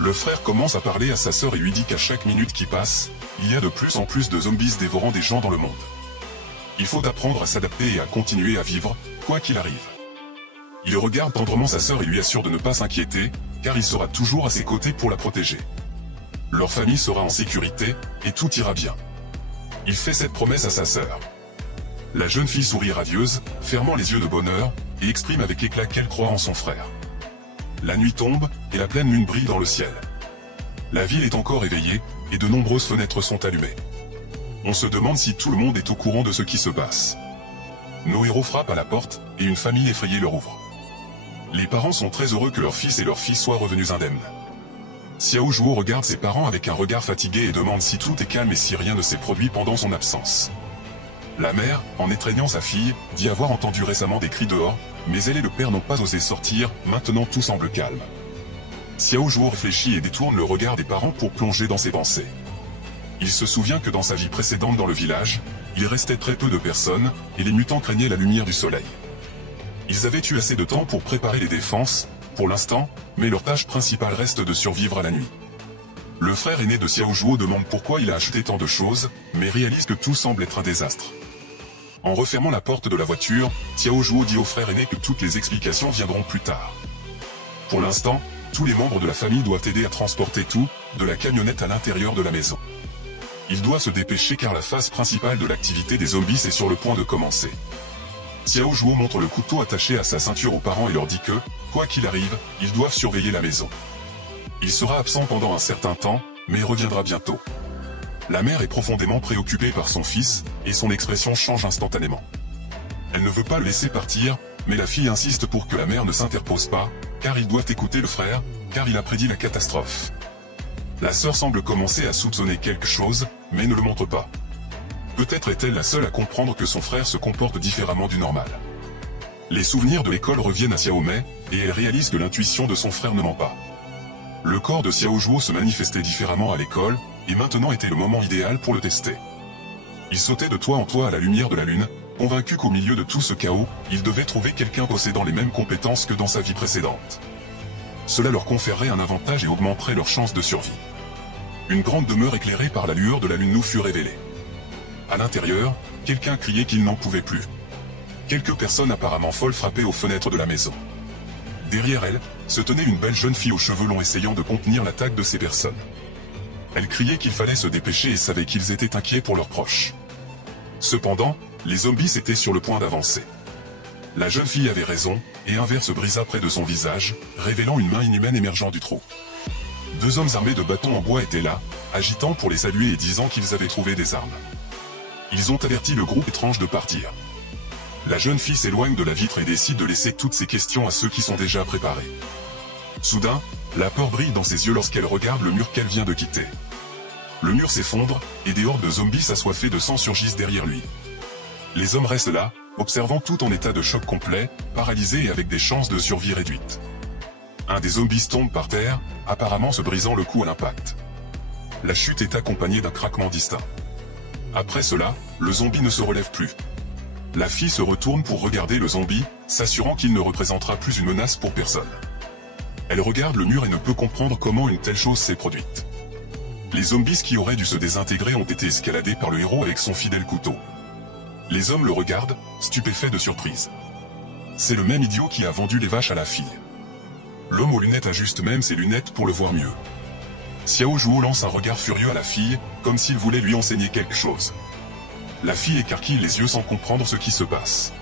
Le frère commence à parler à sa sœur et lui dit qu'à chaque minute qui passe, il y a de plus en plus de zombies dévorant des gens dans le monde. Il faut apprendre à s'adapter et à continuer à vivre, quoi qu'il arrive. Il regarde tendrement sa sœur et lui assure de ne pas s'inquiéter, car il sera toujours à ses côtés pour la protéger. Leur famille sera en sécurité, et tout ira bien. Il fait cette promesse à sa sœur. La jeune fille sourit radieuse, fermant les yeux de bonheur, et exprime avec éclat qu'elle croit en son frère. La nuit tombe, et la pleine lune brille dans le ciel. La ville est encore éveillée, et de nombreuses fenêtres sont allumées. On se demande si tout le monde est au courant de ce qui se passe. Nos héros frappent à la porte, et une famille effrayée leur ouvre. Les parents sont très heureux que leur fils et leur fille soient revenus indemnes. Xiao Zhuo regarde ses parents avec un regard fatigué et demande si tout est calme et si rien ne s'est produit pendant son absence. La mère, en étreignant sa fille, dit avoir entendu récemment des cris dehors, mais elle et le père n'ont pas osé sortir, maintenant tout semble calme. Xiao Zhuo réfléchit et détourne le regard des parents pour plonger dans ses pensées. Il se souvient que dans sa vie précédente dans le village, il restait très peu de personnes, et les mutants craignaient la lumière du soleil. Ils avaient eu assez de temps pour préparer les défenses, pour l'instant, mais leur tâche principale reste de survivre à la nuit. Le frère aîné de Xiao Zhuo demande pourquoi il a acheté tant de choses, mais réalise que tout semble être un désastre. En refermant la porte de la voiture, Xiao Zhuo dit au frère aîné que toutes les explications viendront plus tard. Pour l'instant, tous les membres de la famille doivent aider à transporter tout, de la camionnette à l'intérieur de la maison. Ils doivent se dépêcher car la phase principale de l'activité des zombies est sur le point de commencer. Xiao Zhuo montre le couteau attaché à sa ceinture aux parents et leur dit que, quoi qu'il arrive, ils doivent surveiller la maison. Il sera absent pendant un certain temps, mais reviendra bientôt. La mère est profondément préoccupée par son fils, et son expression change instantanément. Elle ne veut pas le laisser partir, mais la fille insiste pour que la mère ne s'interpose pas, car ils doivent écouter le frère, car il a prédit la catastrophe. La sœur semble commencer à soupçonner quelque chose, mais ne le montre pas. Peut-être est-elle la seule à comprendre que son frère se comporte différemment du normal. Les souvenirs de l'école reviennent à Xiaomei, et elle réalise que l'intuition de son frère ne ment pas. Le corps de Xiao Zhuo se manifestait différemment à l'école, et maintenant était le moment idéal pour le tester. Il sautait de toit en toit à la lumière de la lune, convaincu qu'au milieu de tout ce chaos, il devait trouver quelqu'un possédant les mêmes compétences que dans sa vie précédente. Cela leur conférerait un avantage et augmenterait leurs chances de survie. Une grande demeure éclairée par la lueur de la lune nous fut révélée. À l'intérieur, quelqu'un criait qu'il n'en pouvait plus. Quelques personnes apparemment folles frappaient aux fenêtres de la maison. Derrière elle, se tenait une belle jeune fille aux cheveux longs essayant de contenir l'attaque de ces personnes. Elle criait qu'il fallait se dépêcher et savait qu'ils étaient inquiets pour leurs proches. Cependant, les zombies étaient sur le point d'avancer. La jeune fille avait raison, et un verre se brisa près de son visage, révélant une main inhumaine émergeant du trou. Deux hommes armés de bâtons en bois étaient là, agitant pour les saluer et disant qu'ils avaient trouvé des armes. Ils ont averti le groupe étrange de partir. La jeune fille s'éloigne de la vitre et décide de laisser toutes ses questions à ceux qui sont déjà préparés. Soudain, la peur brille dans ses yeux lorsqu'elle regarde le mur qu'elle vient de quitter. Le mur s'effondre, et des hordes de zombies assoiffés de sang surgissent derrière lui. Les hommes restent là, observant tout en état de choc complet, paralysés et avec des chances de survie réduites. Un des zombies tombe par terre, apparemment se brisant le cou à l'impact. La chute est accompagnée d'un craquement distinct. Après cela, le zombie ne se relève plus. La fille se retourne pour regarder le zombie, s'assurant qu'il ne représentera plus une menace pour personne. Elle regarde le mur et ne peut comprendre comment une telle chose s'est produite. Les zombies qui auraient dû se désintégrer ont été escaladés par le héros avec son fidèle couteau. Les hommes le regardent, stupéfaits de surprise. C'est le même idiot qui a vendu les vaches à la fille. L'homme aux lunettes ajuste même ses lunettes pour le voir mieux. Xiao Zhuo lance un regard furieux à la fille, comme s'il voulait lui enseigner quelque chose. La fille écarquille les yeux sans comprendre ce qui se passe.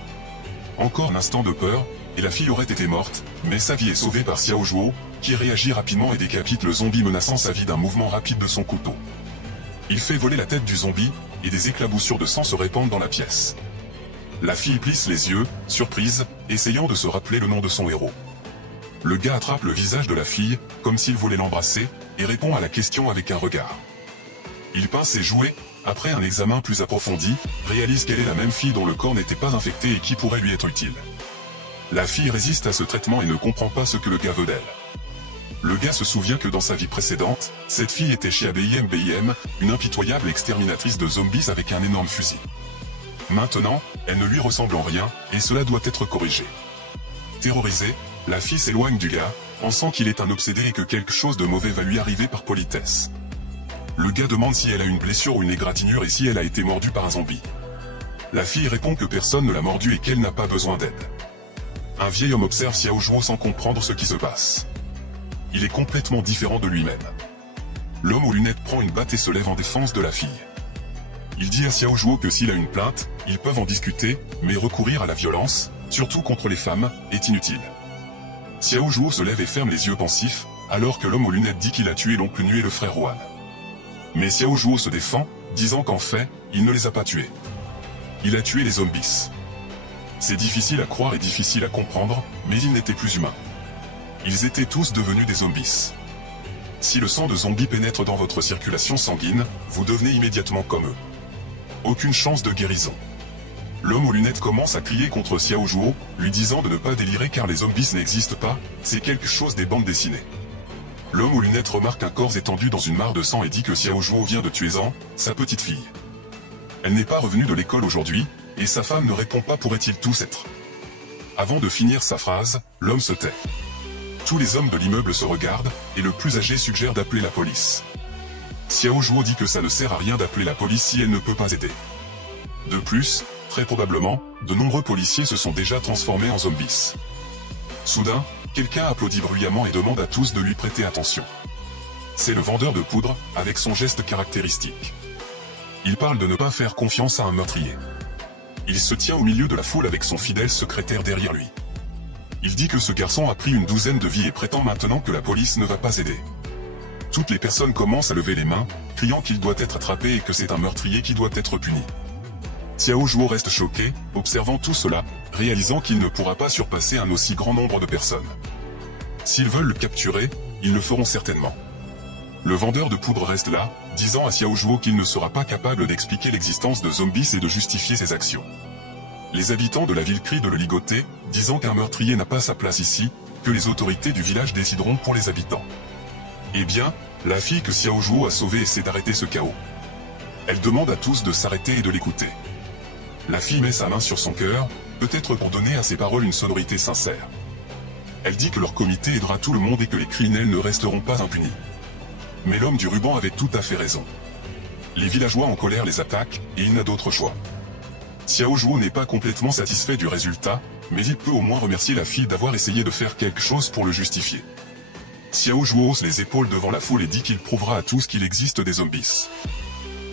Encore un instant de peur, et la fille aurait été morte, mais sa vie est sauvée par Xiao Zhuo, qui réagit rapidement et décapite le zombie menaçant sa vie d'un mouvement rapide de son couteau. Il fait voler la tête du zombie, et des éclaboussures de sang se répandent dans la pièce. La fille plisse les yeux, surprise, essayant de se rappeler le nom de son héros. Le gars attrape le visage de la fille, comme s'il voulait l'embrasser, et répond à la question avec un regard. Il pince ses jouets, après un examen plus approfondi, réalise qu'elle est la même fille dont le corps n'était pas infecté et qui pourrait lui être utile. La fille résiste à ce traitement et ne comprend pas ce que le gars veut d'elle. Le gars se souvient que dans sa vie précédente, cette fille était chez ABIM, une impitoyable exterminatrice de zombies avec un énorme fusil. Maintenant, elle ne lui ressemble en rien, et cela doit être corrigé. Terrorisée, la fille s'éloigne du gars, pensant qu'il est un obsédé et que quelque chose de mauvais va lui arriver par politesse. Le gars demande si elle a une blessure ou une égratignure et si elle a été mordue par un zombie. La fille répond que personne ne l'a mordue et qu'elle n'a pas besoin d'aide. Un vieil homme observe Xiao Zhuo sans comprendre ce qui se passe. Il est complètement différent de lui-même. L'homme aux lunettes prend une batte et se lève en défense de la fille. Il dit à Xiao Zhuo que s'il a une plainte, ils peuvent en discuter, mais recourir à la violence, surtout contre les femmes, est inutile. Xiao Zhuo se lève et ferme les yeux pensifs, alors que l'homme aux lunettes dit qu'il a tué l'oncle Nu et le frère Juan. Mais Xiao Zhuo se défend, disant qu'en fait, il ne les a pas tués. Il a tué les zombies. C'est difficile à croire et difficile à comprendre, mais ils n'étaient plus humains. Ils étaient tous devenus des zombies. Si le sang de zombie pénètre dans votre circulation sanguine, vous devenez immédiatement comme eux. Aucune chance de guérison. L'homme aux lunettes commence à crier contre Xiao Zhuo, lui disant de ne pas délirer car les zombies n'existent pas, c'est quelque chose des bandes dessinées. L'homme aux lunettes remarque un corps étendu dans une mare de sang et dit que Xiao Zhuo vient de tuer Zhang, sa petite fille. Elle n'est pas revenue de l'école aujourd'hui, et sa femme ne répond pas pourrait-il tous être. Avant de finir sa phrase, l'homme se tait. Tous les hommes de l'immeuble se regardent, et le plus âgé suggère d'appeler la police. Xiao Zhuo dit que ça ne sert à rien d'appeler la police si elle ne peut pas aider. De plus, très probablement, de nombreux policiers se sont déjà transformés en zombies. Soudain, quelqu'un applaudit bruyamment et demande à tous de lui prêter attention. C'est le vendeur de poudre, avec son geste caractéristique. Il parle de ne pas faire confiance à un meurtrier. Il se tient au milieu de la foule avec son fidèle secrétaire derrière lui. Il dit que ce garçon a pris une douzaine de vies et prétend maintenant que la police ne va pas aider. Toutes les personnes commencent à lever les mains, criant qu'il doit être attrapé et que c'est un meurtrier qui doit être puni. Xiao Zhuo reste choqué, observant tout cela, réalisant qu'il ne pourra pas surpasser un aussi grand nombre de personnes. S'ils veulent le capturer, ils le feront certainement. Le vendeur de poudre reste là, disant à Xiao Zhuo qu'il ne sera pas capable d'expliquer l'existence de zombies et de justifier ses actions. Les habitants de la ville crient de le ligoter, disant qu'un meurtrier n'a pas sa place ici, que les autorités du village décideront pour les habitants. Eh bien, la fille que Xiao Zhuo a sauvée essaie d'arrêter ce chaos. Elle demande à tous de s'arrêter et de l'écouter. La fille met sa main sur son cœur, peut-être pour donner à ses paroles une sonorité sincère. Elle dit que leur comité aidera tout le monde et que les criminels ne resteront pas impunis. Mais l'homme du ruban avait tout à fait raison. Les villageois en colère les attaquent, et il n'a d'autre choix. Xiao Zhuo n'est pas complètement satisfait du résultat, mais il peut au moins remercier la fille d'avoir essayé de faire quelque chose pour le justifier. Xiao Zhuo hausse les épaules devant la foule et dit qu'il prouvera à tous qu'il existe des zombies.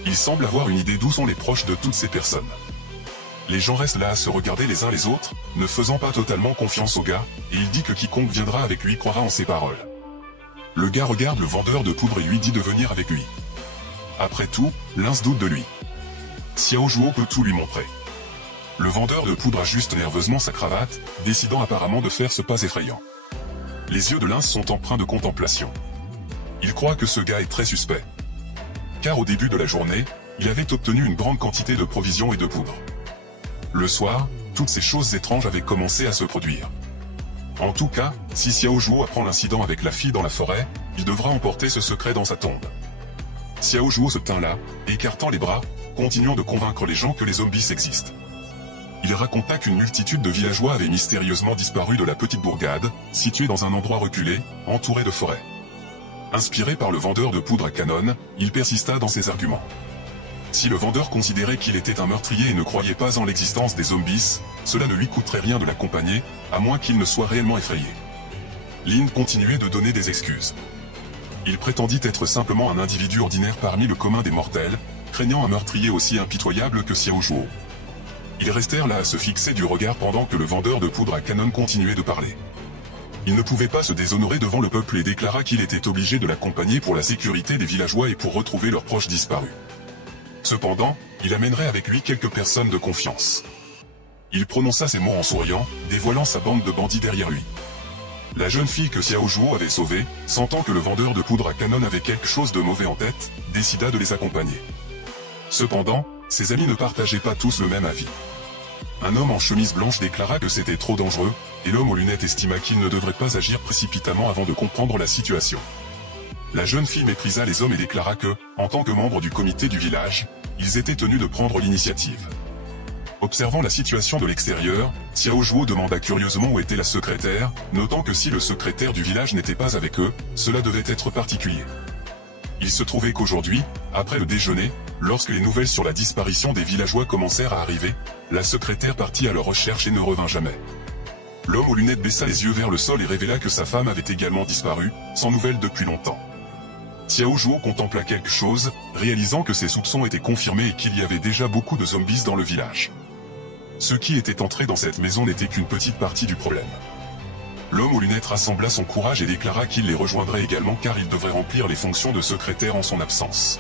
Il semble avoir une idée d'où sont les proches de toutes ces personnes. Les gens restent là à se regarder les uns les autres, ne faisant pas totalement confiance au gars, et il dit que quiconque viendra avec lui croira en ses paroles. Le gars regarde le vendeur de poudre et lui dit de venir avec lui. Après tout, l'un se doute de lui. Xiao Zhuo peut tout lui montrer. Le vendeur de poudre ajuste nerveusement sa cravate, décidant apparemment de faire ce pas effrayant. Les yeux de l'un sont empreints de contemplation. Il croit que ce gars est très suspect. Car au début de la journée, il avait obtenu une grande quantité de provisions et de poudre. Le soir, toutes ces choses étranges avaient commencé à se produire. En tout cas, si Xiao Zhuo apprend l'incident avec la fille dans la forêt, il devra emporter ce secret dans sa tombe. Xiao Zhuo se tint là, écartant les bras, continuant de convaincre les gens que les zombies existent. Il raconta qu'une multitude de villageois avaient mystérieusement disparu de la petite bourgade, située dans un endroit reculé, entouré de forêts. Inspiré par le vendeur de poudre à canon, il persista dans ses arguments. Si le vendeur considérait qu'il était un meurtrier et ne croyait pas en l'existence des zombies, cela ne lui coûterait rien de l'accompagner, à moins qu'il ne soit réellement effrayé. Lin continuait de donner des excuses. Il prétendit être simplement un individu ordinaire parmi le commun des mortels, craignant un meurtrier aussi impitoyable que Xiao Zhuo. Ils restèrent là à se fixer du regard pendant que le vendeur de poudre à canon continuait de parler. Il ne pouvait pas se déshonorer devant le peuple et déclara qu'il était obligé de l'accompagner pour la sécurité des villageois et pour retrouver leurs proches disparus. Cependant, il amènerait avec lui quelques personnes de confiance. Il prononça ces mots en souriant, dévoilant sa bande de bandits derrière lui. La jeune fille que Xiao Zhuo avait sauvée, sentant que le vendeur de poudre à canon avait quelque chose de mauvais en tête, décida de les accompagner. Cependant, ses amis ne partageaient pas tous le même avis. Un homme en chemise blanche déclara que c'était trop dangereux, et l'homme aux lunettes estima qu'il ne devrait pas agir précipitamment avant de comprendre la situation. La jeune fille méprisa les hommes et déclara que, en tant que membre du comité du village, ils étaient tenus de prendre l'initiative. Observant la situation de l'extérieur, Xiao Zhuo demanda curieusement où était la secrétaire, notant que si le secrétaire du village n'était pas avec eux, cela devait être particulier. Il se trouvait qu'aujourd'hui, après le déjeuner, lorsque les nouvelles sur la disparition des villageois commencèrent à arriver, la secrétaire partit à leur recherche et ne revint jamais. L'homme aux lunettes baissa les yeux vers le sol et révéla que sa femme avait également disparu, sans nouvelles depuis longtemps. Xiao Zhuo contempla quelque chose, réalisant que ses soupçons étaient confirmés et qu'il y avait déjà beaucoup de zombies dans le village. Ceux qui étaient entrés dans cette maison n'étaient qu'une petite partie du problème. L'homme aux lunettes rassembla son courage et déclara qu'il les rejoindrait également car il devrait remplir les fonctions de secrétaire en son absence.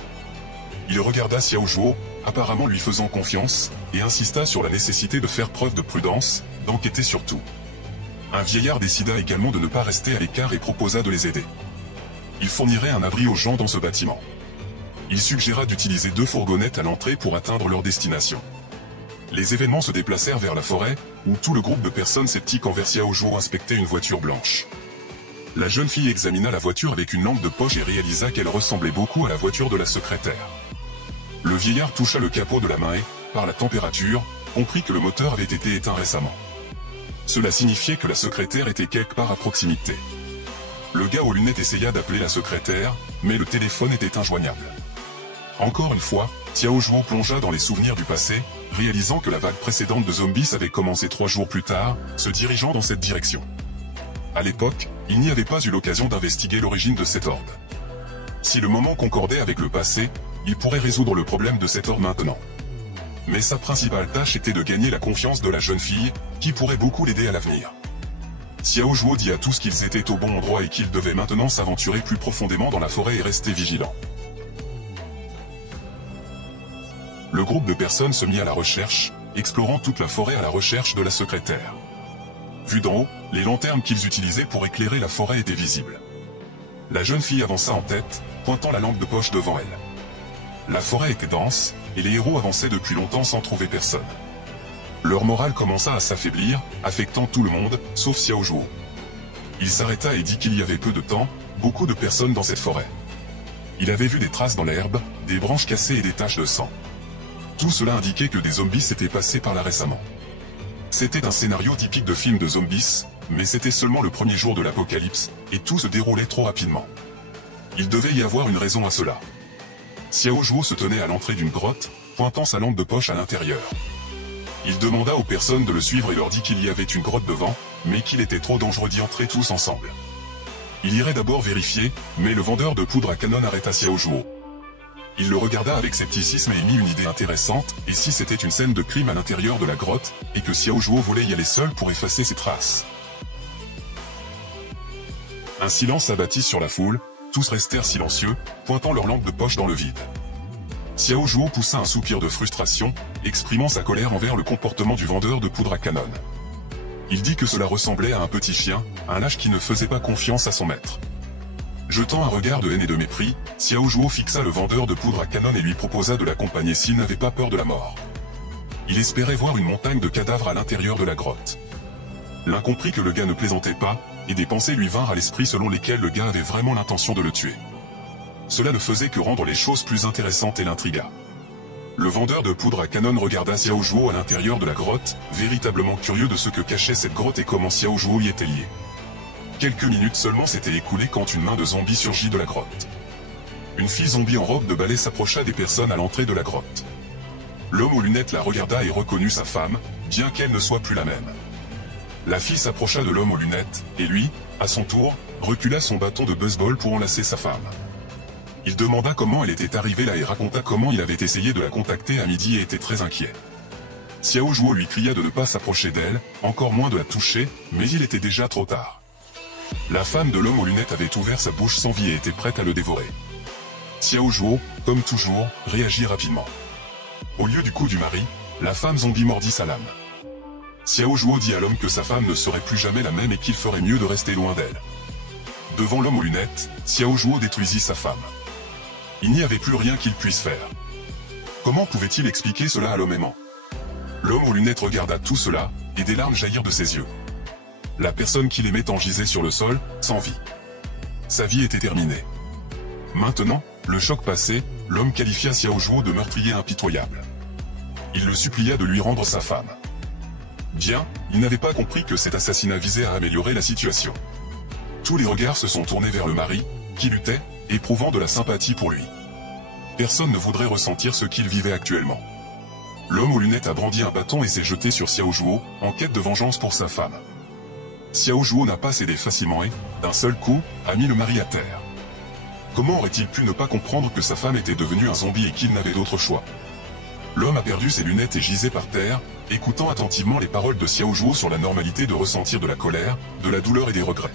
Il regarda Xiao Zhuo, apparemment lui faisant confiance, et insista sur la nécessité de faire preuve de prudence, d'enquêter sur tout. Un vieillard décida également de ne pas rester à l'écart et proposa de les aider. Il fournirait un abri aux gens dans ce bâtiment. Il suggéra d'utiliser 2 fourgonnettes à l'entrée pour atteindre leur destination. Les événements se déplacèrent vers la forêt, où tout le groupe de personnes sceptiques envers Xiao Zhuo inspectait une voiture blanche. La jeune fille examina la voiture avec une lampe de poche et réalisa qu'elle ressemblait beaucoup à la voiture de la secrétaire. Le vieillard toucha le capot de la main et, par la température, comprit que le moteur avait été éteint récemment. Cela signifiait que la secrétaire était quelque part à proximité. Le gars aux lunettes essaya d'appeler la secrétaire, mais le téléphone était injoignable. Encore une fois, Xiao Zhuo plongea dans les souvenirs du passé, réalisant que la vague précédente de zombies avait commencé 3 jours plus tard, se dirigeant dans cette direction. À l'époque, il n'y avait pas eu l'occasion d'investiguer l'origine de cette horde. Si le moment concordait avec le passé, il pourrait résoudre le problème de cette horde maintenant. Mais sa principale tâche était de gagner la confiance de la jeune fille, qui pourrait beaucoup l'aider à l'avenir. Xiao Zhuo dit à tous qu'ils étaient au bon endroit et qu'ils devaient maintenant s'aventurer plus profondément dans la forêt et rester vigilants. Le groupe de personnes se mit à la recherche, explorant toute la forêt à la recherche de la secrétaire. Vu d'en haut, les lanternes qu'ils utilisaient pour éclairer la forêt étaient visibles. La jeune fille avança en tête, pointant la lampe de poche devant elle. La forêt était dense, et les héros avançaient depuis longtemps sans trouver personne. Leur morale commença à s'affaiblir, affectant tout le monde, sauf Xiao Zhuo. Il s'arrêta et dit qu'il y avait peu de temps, beaucoup de personnes dans cette forêt. Il avait vu des traces dans l'herbe, des branches cassées et des taches de sang. Tout cela indiquait que des zombies s'étaient passés par là récemment. C'était un scénario typique de film de zombies, mais c'était seulement le premier jour de l'apocalypse, et tout se déroulait trop rapidement. Il devait y avoir une raison à cela. Xiao Zhuo se tenait à l'entrée d'une grotte, pointant sa lampe de poche à l'intérieur. Il demanda aux personnes de le suivre et leur dit qu'il y avait une grotte devant, mais qu'il était trop dangereux d'y entrer tous ensemble. Il irait d'abord vérifier, mais le vendeur de poudre à canon arrêta Xiao Zhuo. Il le regarda avec scepticisme et émit une idée intéressante, et si c'était une scène de crime à l'intérieur de la grotte, et que Xiao Zhuo voulait y aller seul pour effacer ses traces. Un silence s'abattit sur la foule, tous restèrent silencieux, pointant leur lampe de poche dans le vide. Xiao Zhuo poussa un soupir de frustration, exprimant sa colère envers le comportement du vendeur de poudre à canon. Il dit que cela ressemblait à un petit chien, un lâche qui ne faisait pas confiance à son maître. Jetant un regard de haine et de mépris, Xiao Zhuo fixa le vendeur de poudre à canon et lui proposa de l'accompagner s'il n'avait pas peur de la mort. Il espérait voir une montagne de cadavres à l'intérieur de la grotte. L'un comprit que le gars ne plaisantait pas, et des pensées lui vinrent à l'esprit selon lesquelles le gars avait vraiment l'intention de le tuer. Cela ne faisait que rendre les choses plus intéressantes et l'intrigua. Le vendeur de poudre à canon regarda Xiao Zhuo à l'intérieur de la grotte, véritablement curieux de ce que cachait cette grotte et comment Xiao Zhuo y était lié. Quelques minutes seulement s'étaient écoulées quand une main de zombie surgit de la grotte. Une fille zombie en robe de balai s'approcha des personnes à l'entrée de la grotte. L'homme aux lunettes la regarda et reconnut sa femme, bien qu'elle ne soit plus la même. La fille s'approcha de l'homme aux lunettes, et lui, à son tour, recula son bâton de baseball pour enlacer sa femme. Il demanda comment elle était arrivée là et raconta comment il avait essayé de la contacter à midi et était très inquiet. Xiao Zhuo lui cria de ne pas s'approcher d'elle, encore moins de la toucher, mais il était déjà trop tard. La femme de l'homme aux lunettes avait ouvert sa bouche sans vie et était prête à le dévorer. Xiao Zhuo, comme toujours, réagit rapidement. Au lieu du coup du mari, la femme zombie mordit sa lame. Xiao Zhuo dit à l'homme que sa femme ne serait plus jamais la même et qu'il ferait mieux de rester loin d'elle. Devant l'homme aux lunettes, Xiao Zhuo détruisit sa femme. Il n'y avait plus rien qu'il puisse faire. Comment pouvait-il expliquer cela à l'homme aimant? L'homme aux lunettes regarda tout cela, et des larmes jaillirent de ses yeux. La personne qu'il aimait en gisait sur le sol, sans vie. Sa vie était terminée. Maintenant, le choc passé, l'homme qualifia Xiao Zhuo de meurtrier impitoyable. Il le supplia de lui rendre sa femme. Bien, il n'avait pas compris que cet assassinat visait à améliorer la situation. Tous les regards se sont tournés vers le mari, qui luttait, éprouvant de la sympathie pour lui. Personne ne voudrait ressentir ce qu'il vivait actuellement. L'homme aux lunettes a brandi un bâton et s'est jeté sur Xiao Zhuo, en quête de vengeance pour sa femme. Xiao Zhuo n'a pas cédé facilement et, d'un seul coup, a mis le mari à terre. Comment aurait-il pu ne pas comprendre que sa femme était devenue un zombie et qu'il n'avait d'autre choix? L'homme a perdu ses lunettes et gisait par terre, écoutant attentivement les paroles de Xiao Zhuo sur la normalité de ressentir de la colère, de la douleur et des regrets.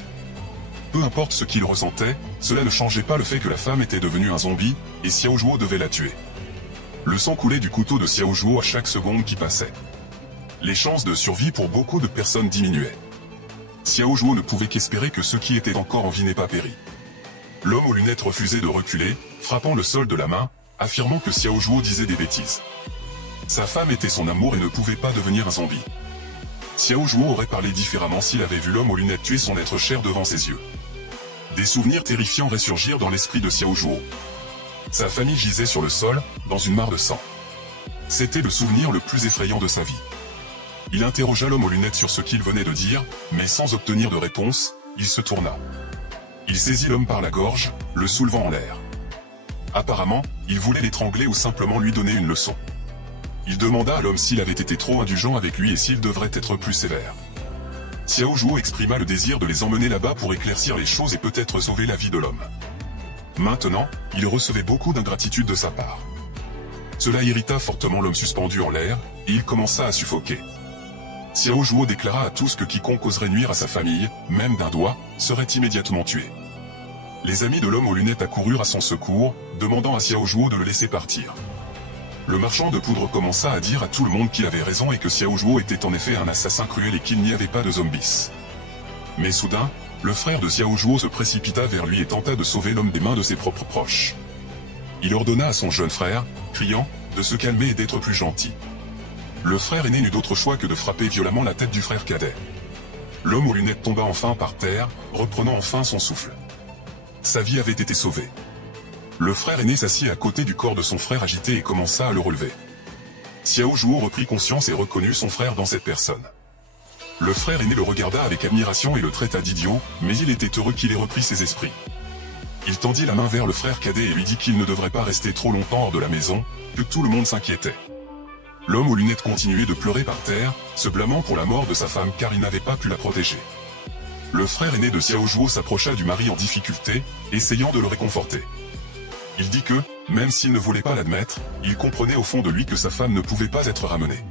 Peu importe ce qu'il ressentait, cela ne changeait pas le fait que la femme était devenue un zombie, et Xiao Zhuo devait la tuer. Le sang coulait du couteau de Xiao Zhuo à chaque seconde qui passait. Les chances de survie pour beaucoup de personnes diminuaient. Xiao Zhuo ne pouvait qu'espérer que ceux qui étaient encore en vie n'aient pas péri. L'homme aux lunettes refusait de reculer, frappant le sol de la main, affirmant que Xiao Zhuo disait des bêtises. Sa femme était son amour et ne pouvait pas devenir un zombie. Xiao Zhuo aurait parlé différemment s'il avait vu l'homme aux lunettes tuer son être cher devant ses yeux. Des souvenirs terrifiants ressurgirent dans l'esprit de Xiao Zhuo. Sa famille gisait sur le sol, dans une mare de sang. C'était le souvenir le plus effrayant de sa vie. Il interrogea l'homme aux lunettes sur ce qu'il venait de dire, mais sans obtenir de réponse, il se tourna. Il saisit l'homme par la gorge, le soulevant en l'air. Apparemment, il voulait l'étrangler ou simplement lui donner une leçon. Il demanda à l'homme s'il avait été trop indulgent avec lui et s'il devrait être plus sévère. Xiao Zhuo exprima le désir de les emmener là-bas pour éclaircir les choses et peut-être sauver la vie de l'homme. Maintenant, il recevait beaucoup d'ingratitude de sa part. Cela irrita fortement l'homme suspendu en l'air, et il commença à suffoquer. Xiao Zhuo déclara à tous que quiconque oserait nuire à sa famille, même d'un doigt, serait immédiatement tué. Les amis de l'homme aux lunettes accoururent à son secours, demandant à Xiao Zhuo de le laisser partir. Le marchand de poudre commença à dire à tout le monde qu'il avait raison et que Xiao Zhuo était en effet un assassin cruel et qu'il n'y avait pas de zombies. Mais soudain, le frère de Xiao Zhuo se précipita vers lui et tenta de sauver l'homme des mains de ses propres proches. Il ordonna à son jeune frère, criant, de se calmer et d'être plus gentil. Le frère aîné n'eut d'autre choix que de frapper violemment la tête du frère cadet. L'homme aux lunettes tomba enfin par terre, reprenant enfin son souffle. Sa vie avait été sauvée. Le frère aîné s'assit à côté du corps de son frère agité et commença à le relever. Xiao Zhuo reprit conscience et reconnut son frère dans cette personne. Le frère aîné le regarda avec admiration et le traita d'idiot, mais il était heureux qu'il ait repris ses esprits. Il tendit la main vers le frère cadet et lui dit qu'il ne devrait pas rester trop longtemps hors de la maison, que tout le monde s'inquiétait. L'homme aux lunettes continuait de pleurer par terre, se blâmant pour la mort de sa femme car il n'avait pas pu la protéger. Le frère aîné de Xiao Zhuo s'approcha du mari en difficulté, essayant de le réconforter. Il dit que, même s'il ne voulait pas l'admettre, il comprenait au fond de lui que sa femme ne pouvait pas être ramenée.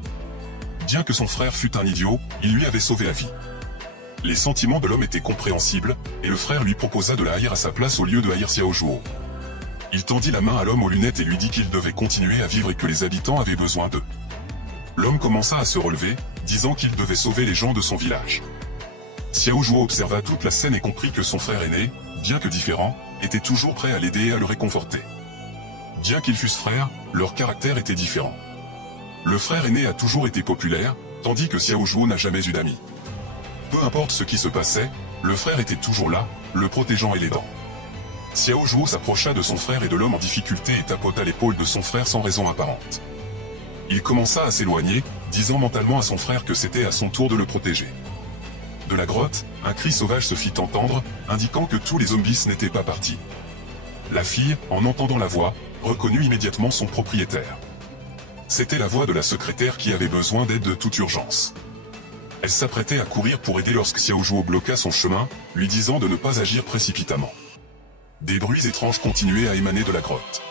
Bien que son frère fût un idiot, il lui avait sauvé la vie. Les sentiments de l'homme étaient compréhensibles, et le frère lui proposa de la haïr à sa place au lieu de haïr Xiao Zhuo. Il tendit la main à l'homme aux lunettes et lui dit qu'il devait continuer à vivre et que les habitants avaient besoin d'eux. L'homme commença à se relever, disant qu'il devait sauver les gens de son village. Xiao Zhuo observa toute la scène et comprit que son frère aîné, bien que différent, était toujours prêt à l'aider et à le réconforter. Bien qu'ils fussent frères, leur caractère était différent. Le frère aîné a toujours été populaire, tandis que Xiao Zhuo n'a jamais eu d'amis. Peu importe ce qui se passait, le frère était toujours là, le protégeant et l'aidant. Xiao Zhuo s'approcha de son frère et de l'homme en difficulté et tapota l'épaule de son frère sans raison apparente. Il commença à s'éloigner, disant mentalement à son frère que c'était à son tour de le protéger. De la grotte, un cri sauvage se fit entendre, indiquant que tous les zombies n'étaient pas partis. La fille, en entendant la voix, reconnut immédiatement son propriétaire. C'était la voix de la secrétaire qui avait besoin d'aide de toute urgence. Elle s'apprêtait à courir pour aider lorsque Xiao Zhuo bloqua son chemin, lui disant de ne pas agir précipitamment. Des bruits étranges continuaient à émaner de la grotte.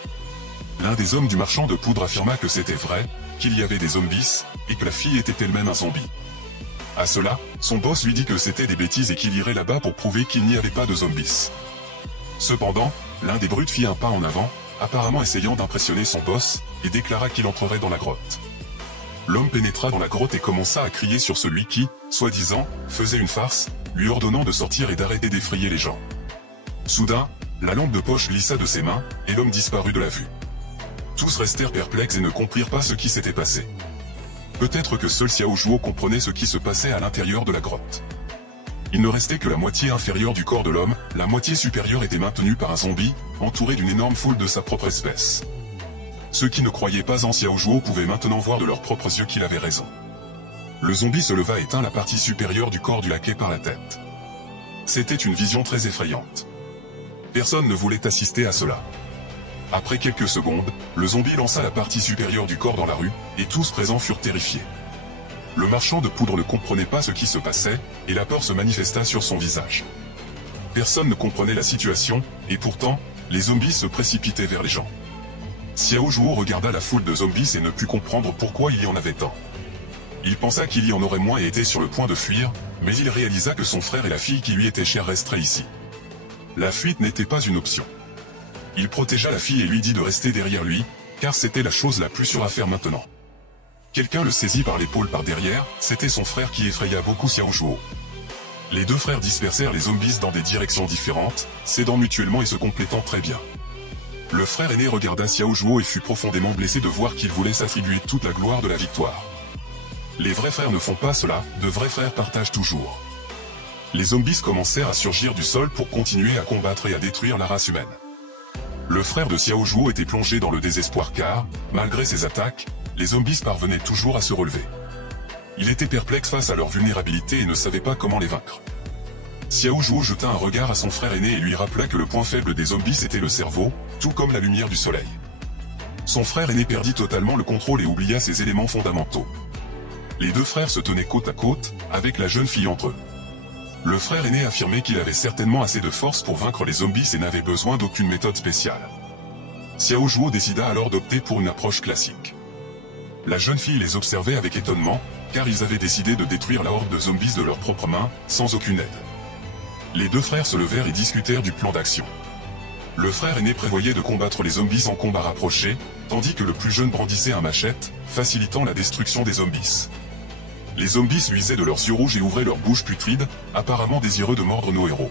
L'un des hommes du marchand de poudre affirma que c'était vrai, qu'il y avait des zombies, et que la fille était elle-même un zombie. À cela, son boss lui dit que c'était des bêtises et qu'il irait là-bas pour prouver qu'il n'y avait pas de zombies. Cependant, l'un des brutes fit un pas en avant, apparemment essayant d'impressionner son boss, et déclara qu'il entrerait dans la grotte. L'homme pénétra dans la grotte et commença à crier sur celui qui, soi-disant, faisait une farce, lui ordonnant de sortir et d'arrêter d'effrayer les gens. Soudain, la lampe de poche glissa de ses mains, et l'homme disparut de la vue. Tous restèrent perplexes et ne comprirent pas ce qui s'était passé. Peut-être que seul Xiao Zhuo comprenait ce qui se passait à l'intérieur de la grotte. Il ne restait que la moitié inférieure du corps de l'homme, la moitié supérieure était maintenue par un zombie, entouré d'une énorme foule de sa propre espèce. Ceux qui ne croyaient pas en Xiao Zhuo pouvaient maintenant voir de leurs propres yeux qu'il avait raison. Le zombie se leva et tint la partie supérieure du corps du laquais par la tête. C'était une vision très effrayante. Personne ne voulait assister à cela. Après quelques secondes, le zombie lança la partie supérieure du corps dans la rue, et tous présents furent terrifiés. Le marchand de poudre ne comprenait pas ce qui se passait, et la peur se manifesta sur son visage. Personne ne comprenait la situation, et pourtant, les zombies se précipitaient vers les gens. Xiao Zhuo regarda la foule de zombies et ne put comprendre pourquoi il y en avait tant. Il pensa qu'il y en aurait moins et était sur le point de fuir, mais il réalisa que son frère et la fille qui lui étaient chers resteraient ici. La fuite n'était pas une option. Il protégea la fille et lui dit de rester derrière lui, car c'était la chose la plus sûre à faire maintenant. Quelqu'un le saisit par l'épaule par derrière, c'était son frère qui effraya beaucoup Xiao Zhuo. Les deux frères dispersèrent les zombies dans des directions différentes, s'aidant mutuellement et se complétant très bien. Le frère aîné regarda Xiao Zhuo et fut profondément blessé de voir qu'il voulait s'attribuer toute la gloire de la victoire. Les vrais frères ne font pas cela, de vrais frères partagent toujours. Les zombies commencèrent à surgir du sol pour continuer à combattre et à détruire la race humaine. Le frère de Xiao Zhuo était plongé dans le désespoir car, malgré ses attaques, les zombies parvenaient toujours à se relever. Il était perplexe face à leur vulnérabilité et ne savait pas comment les vaincre. Xiao Zhuo jeta un regard à son frère aîné et lui rappela que le point faible des zombies était le cerveau, tout comme la lumière du soleil. Son frère aîné perdit totalement le contrôle et oublia ses éléments fondamentaux. Les deux frères se tenaient côte à côte, avec la jeune fille entre eux. Le frère aîné affirmait qu'il avait certainement assez de force pour vaincre les zombies et n'avait besoin d'aucune méthode spéciale. Xiao Zhuo décida alors d'opter pour une approche classique. La jeune fille les observait avec étonnement, car ils avaient décidé de détruire la horde de zombies de leurs propres mains, sans aucune aide. Les deux frères se levèrent et discutèrent du plan d'action. Le frère aîné prévoyait de combattre les zombies en combat rapproché, tandis que le plus jeune brandissait un machette, facilitant la destruction des zombies. Les zombies luisaient de leurs yeux rouges et ouvraient leurs bouches putrides, apparemment désireux de mordre nos héros.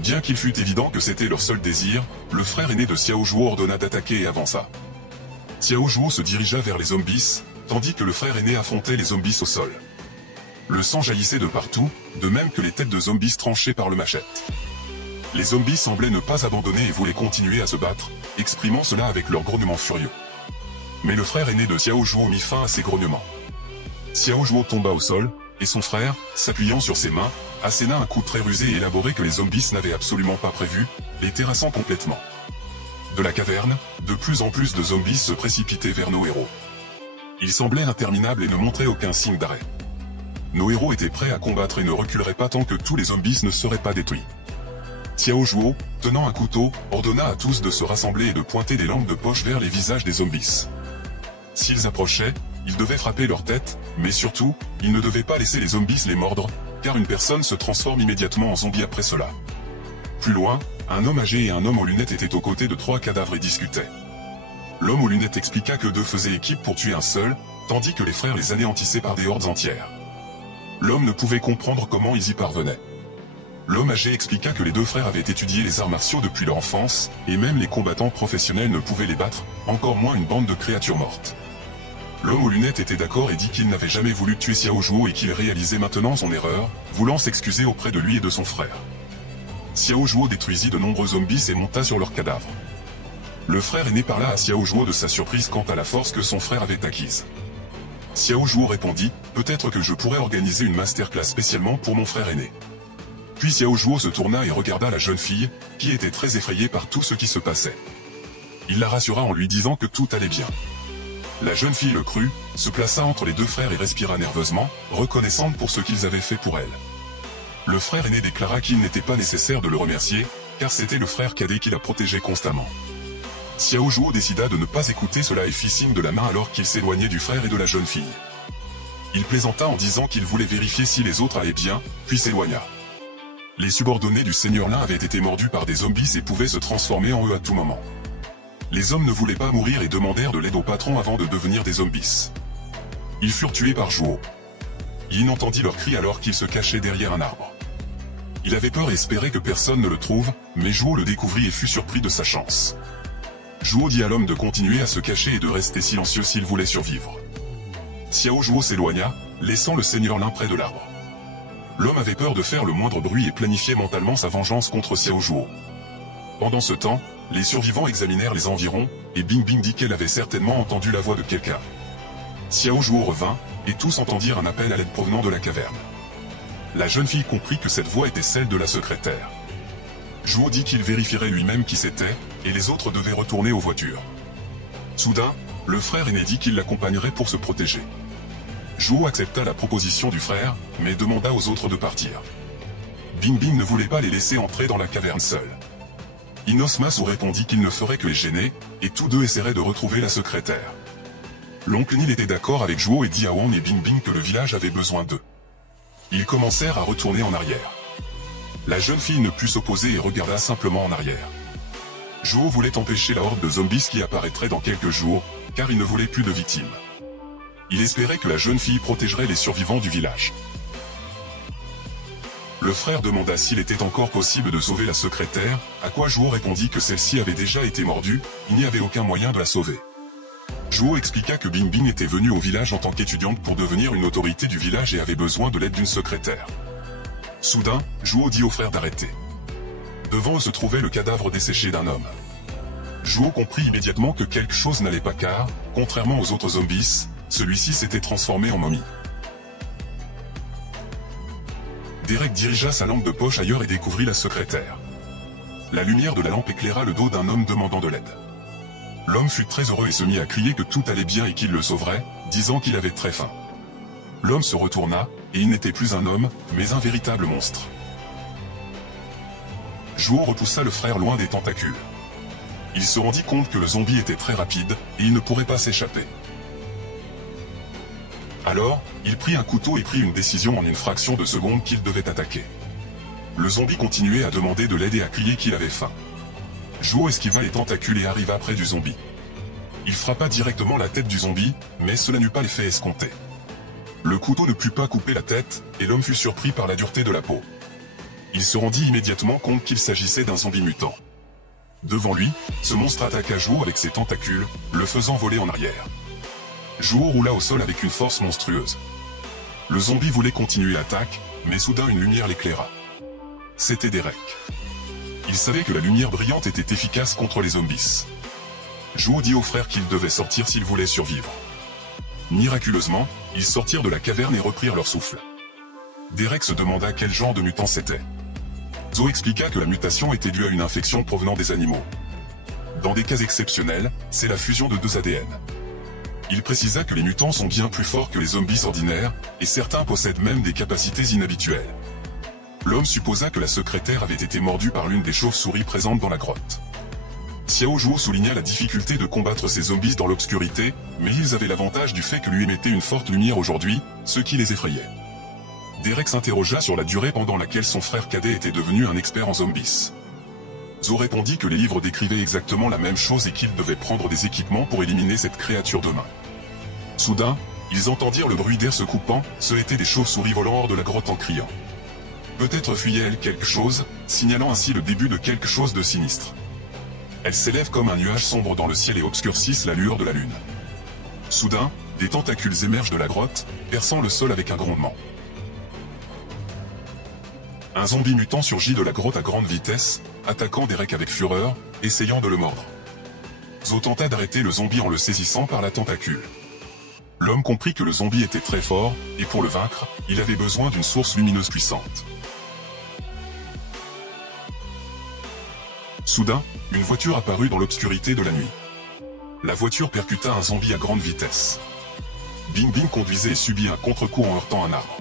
Bien qu'il fût évident que c'était leur seul désir, le frère aîné de Xiao Zhuo ordonna d'attaquer et avança. Xiao Zhuo se dirigea vers les zombies, tandis que le frère aîné affrontait les zombies au sol. Le sang jaillissait de partout, de même que les têtes de zombies tranchées par le machette. Les zombies semblaient ne pas abandonner et voulaient continuer à se battre, exprimant cela avec leurs grognements furieux. Mais le frère aîné de Xiao Zhuo mit fin à ces grognements. Xiao Zhuo tomba au sol, et son frère, s'appuyant sur ses mains, asséna un coup très rusé et élaboré que les zombies n'avaient absolument pas prévu, les terrassant complètement. De la caverne, de plus en plus de zombies se précipitaient vers nos héros. Ils semblaient interminables et ne montraient aucun signe d'arrêt. Nos héros étaient prêts à combattre et ne reculeraient pas tant que tous les zombies ne seraient pas détruits. Xiao Zhuo, tenant un couteau, ordonna à tous de se rassembler et de pointer des lampes de poche vers les visages des zombies. S'ils approchaient, ils devaient frapper leur tête, mais surtout, ils ne devaient pas laisser les zombies les mordre, car une personne se transforme immédiatement en zombie après cela. Plus loin, un homme âgé et un homme aux lunettes étaient aux côtés de trois cadavres et discutaient. L'homme aux lunettes expliqua que deux faisaient équipe pour tuer un seul, tandis que les frères les anéantissaient par des hordes entières. L'homme ne pouvait comprendre comment ils y parvenaient. L'homme âgé expliqua que les deux frères avaient étudié les arts martiaux depuis leur enfance, et même les combattants professionnels ne pouvaient les battre, encore moins une bande de créatures mortes. L'homme aux lunettes était d'accord et dit qu'il n'avait jamais voulu tuer Xiao Zhuo et qu'il réalisait maintenant son erreur, voulant s'excuser auprès de lui et de son frère. Xiao Zhuo détruisit de nombreux zombies et monta sur leurs cadavres. Le frère aîné parla à Xiao Zhuo de sa surprise quant à la force que son frère avait acquise. Xiao Zhuo répondit, « Peut-être que je pourrais organiser une masterclass spécialement pour mon frère aîné. » Puis Xiao Zhuo se tourna et regarda la jeune fille, qui était très effrayée par tout ce qui se passait. Il la rassura en lui disant que tout allait bien. La jeune fille le crut, se plaça entre les deux frères et respira nerveusement, reconnaissante pour ce qu'ils avaient fait pour elle. Le frère aîné déclara qu'il n'était pas nécessaire de le remercier, car c'était le frère cadet qui la protégeait constamment. Xiao Zhuo décida de ne pas écouter cela et fit signe de la main alors qu'il s'éloignait du frère et de la jeune fille. Il plaisanta en disant qu'il voulait vérifier si les autres allaient bien, puis s'éloigna. Les subordonnés du Seigneur Lin avaient été mordus par des zombies et pouvaient se transformer en eux à tout moment. Les hommes ne voulaient pas mourir et demandèrent de l'aide au patron avant de devenir des zombies. Ils furent tués par Zhuo. Yin entendit leurs cris alors qu'il se cachait derrière un arbre. Il avait peur et espérait que personne ne le trouve, mais Zhuo le découvrit et fut surpris de sa chance. Zhuo dit à l'homme de continuer à se cacher et de rester silencieux s'il voulait survivre. Xiao Zhuo s'éloigna, laissant le seigneur Lin près de l'arbre. L'homme avait peur de faire le moindre bruit et planifiait mentalement sa vengeance contre Xiao Zhuo. Pendant ce temps, les survivants examinèrent les environs, et Bing Bing dit qu'elle avait certainement entendu la voix de quelqu'un. Xiao Zhuo revint, et tous entendirent un appel à l'aide provenant de la caverne. La jeune fille comprit que cette voix était celle de la secrétaire. Zhuo dit qu'il vérifierait lui-même qui c'était, et les autres devaient retourner aux voitures. Soudain, le frère aîné dit qu'il l'accompagnerait pour se protéger. Zhuo accepta la proposition du frère, mais demanda aux autres de partir. Bing Bing ne voulait pas les laisser entrer dans la caverne seuls. Inos Masu répondit qu'il ne ferait que les gêner, et tous deux essaieraient de retrouver la secrétaire. L'oncle Nil était d'accord avec Zhuo et dit à Wang et Bing Bing que le village avait besoin d'eux. Ils commencèrent à retourner en arrière. La jeune fille ne put s'opposer et regarda simplement en arrière. Zhuo voulait empêcher la horde de zombies qui apparaîtrait dans quelques jours, car il ne voulait plus de victimes. Il espérait que la jeune fille protégerait les survivants du village. Le frère demanda s'il était encore possible de sauver la secrétaire, à quoi Zhuo répondit que celle-ci avait déjà été mordue, il n'y avait aucun moyen de la sauver. Zhuo expliqua que Bing Bing était venue au village en tant qu'étudiante pour devenir une autorité du village et avait besoin de l'aide d'une secrétaire. Soudain, Zhuo dit au frère d'arrêter. Devant eux se trouvait le cadavre desséché d'un homme. Zhuo comprit immédiatement que quelque chose n'allait pas car, contrairement aux autres zombies, celui-ci s'était transformé en momie. Derek dirigea sa lampe de poche ailleurs et découvrit la secrétaire. La lumière de la lampe éclaira le dos d'un homme demandant de l'aide. L'homme fut très heureux et se mit à crier que tout allait bien et qu'il le sauverait, disant qu'il avait très faim. L'homme se retourna, et il n'était plus un homme, mais un véritable monstre. Zhuo repoussa le frère loin des tentacules. Il se rendit compte que le zombie était très rapide, et il ne pourrait pas s'échapper. Alors, il prit un couteau et prit une décision en une fraction de seconde qu'il devait attaquer. Le zombie continuait à demander de l'aide et à crier qu'il avait faim. Zhuo esquiva les tentacules et arriva près du zombie. Il frappa directement la tête du zombie, mais cela n'eut pas l'effet escompté. Le couteau ne put pas couper la tête, et l'homme fut surpris par la dureté de la peau. Il se rendit immédiatement compte qu'il s'agissait d'un zombie mutant. Devant lui, ce monstre attaqua Zhuo avec ses tentacules, le faisant voler en arrière. Zhuo roula au sol avec une force monstrueuse. Le zombie voulait continuer l'attaque, mais soudain une lumière l'éclaira. C'était Derek. Il savait que la lumière brillante était efficace contre les zombies. Zhuo dit au frère qu'il devait sortir s'il voulait survivre. Miraculeusement, ils sortirent de la caverne et reprirent leur souffle. Derek se demanda quel genre de mutant c'était. Zhuo expliqua que la mutation était due à une infection provenant des animaux. Dans des cas exceptionnels, c'est la fusion de deux ADN. Il précisa que les mutants sont bien plus forts que les zombies ordinaires, et certains possèdent même des capacités inhabituelles. L'homme supposa que la secrétaire avait été mordue par l'une des chauves-souris présentes dans la grotte. Xiao Zhuo souligna la difficulté de combattre ces zombies dans l'obscurité, mais ils avaient l'avantage du fait que lui émettait une forte lumière aujourd'hui, ce qui les effrayait. Derek s'interrogea sur la durée pendant laquelle son frère cadet était devenu un expert en zombies. Zhuo répondit que les livres décrivaient exactement la même chose et qu'ils devaient prendre des équipements pour éliminer cette créature demain. Soudain, ils entendirent le bruit d'air se coupant, ce étaient des chauves-souris volant hors de la grotte en criant. Peut-être fuyait-elle quelque chose, signalant ainsi le début de quelque chose de sinistre. Elles s'élèvent comme un nuage sombre dans le ciel et obscurcissent la lueur de la lune. Soudain, des tentacules émergent de la grotte, perçant le sol avec un grondement. Un zombie mutant surgit de la grotte à grande vitesse, attaquant Derek avec fureur, essayant de le mordre. Zhuo tenta d'arrêter le zombie en le saisissant par la tentacule. L'homme comprit que le zombie était très fort, et pour le vaincre, il avait besoin d'une source lumineuse puissante. Soudain, une voiture apparut dans l'obscurité de la nuit. La voiture percuta un zombie à grande vitesse. Bing Bing conduisait et subit un contre-coup en heurtant un arbre.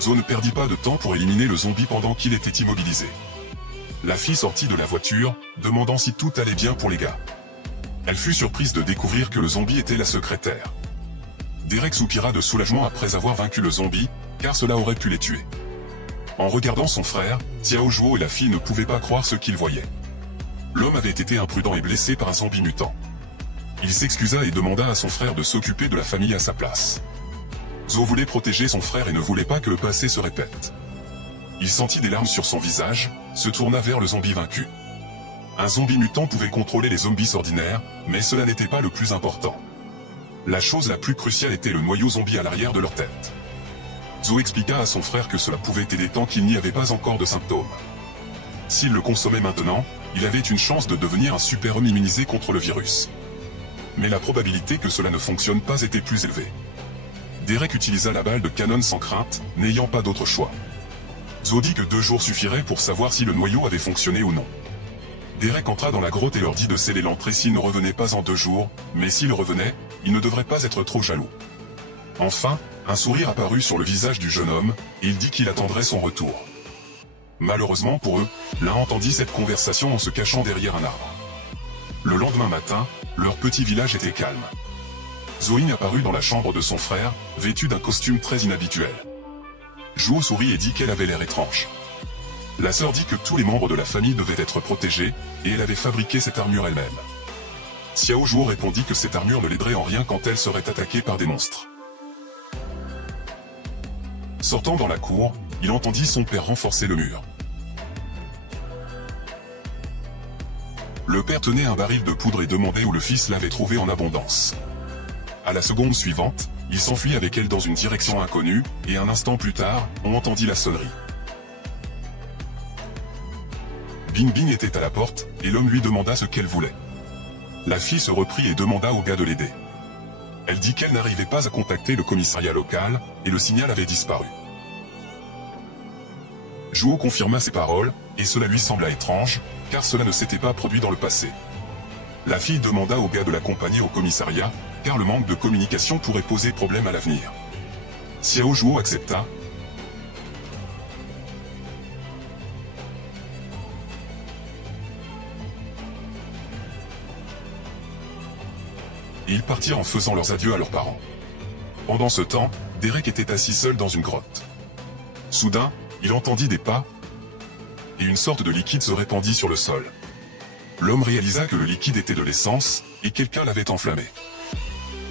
Zhuo ne perdit pas de temps pour éliminer le zombie pendant qu'il était immobilisé. La fille sortit de la voiture, demandant si tout allait bien pour les gars. Elle fut surprise de découvrir que le zombie était la secrétaire. Derek soupira de soulagement après avoir vaincu le zombie, car cela aurait pu les tuer. En regardant son frère, Xiao Zhuo et la fille ne pouvaient pas croire ce qu'ils voyaient. L'homme avait été imprudent et blessé par un zombie mutant. Il s'excusa et demanda à son frère de s'occuper de la famille à sa place. Zhuo voulait protéger son frère et ne voulait pas que le passé se répète. Il sentit des larmes sur son visage, se tourna vers le zombie vaincu. Un zombie mutant pouvait contrôler les zombies ordinaires, mais cela n'était pas le plus important. La chose la plus cruciale était le noyau zombie à l'arrière de leur tête. Zo expliqua à son frère que cela pouvait aider tant qu'il n'y avait pas encore de symptômes. S'il le consommait maintenant, il avait une chance de devenir un super-homme immunisé contre le virus. Mais la probabilité que cela ne fonctionne pas était plus élevée. Derek utilisa la balle de canon sans crainte, n'ayant pas d'autre choix. Zo dit que 2 jours suffiraient pour savoir si le noyau avait fonctionné ou non. Derek entra dans la grotte et leur dit de sceller l'entrée s'il ne revenait pas en 2 jours, mais s'il revenait, il ne devrait pas être trop jaloux. Enfin, un sourire apparut sur le visage du jeune homme, et il dit qu'il attendrait son retour. Malheureusement pour eux, l'un entendit cette conversation en se cachant derrière un arbre. Le lendemain matin, leur petit village était calme. Zoé apparut dans la chambre de son frère, vêtue d'un costume très inhabituel. Juho sourit et dit qu'elle avait l'air étrange. La sœur dit que tous les membres de la famille devaient être protégés, et elle avait fabriqué cette armure elle-même. Xiao Juho répondit que cette armure ne l'aiderait en rien quand elle serait attaquée par des monstres. Sortant dans la cour, il entendit son père renforcer le mur. Le père tenait un baril de poudre et demandait où le fils l'avait trouvé en abondance. À la seconde suivante, il s'enfuit avec elle dans une direction inconnue, et un instant plus tard, on entendit la sonnerie. Bing Bing était à la porte, et l'homme lui demanda ce qu'elle voulait. La fille se reprit et demanda au gars de l'aider. Elle dit qu'elle n'arrivait pas à contacter le commissariat local, et le signal avait disparu. Juho confirma ses paroles, et cela lui sembla étrange, car cela ne s'était pas produit dans le passé. La fille demanda au gars de l'accompagner au commissariat, car le manque de communication pourrait poser problème à l'avenir. Xiao Juho accepta. Et ils partirent en faisant leurs adieux à leurs parents. Pendant ce temps, Derek était assis seul dans une grotte. Soudain, il entendit des pas, et une sorte de liquide se répandit sur le sol. L'homme réalisa que le liquide était de l'essence, et quelqu'un l'avait enflammé.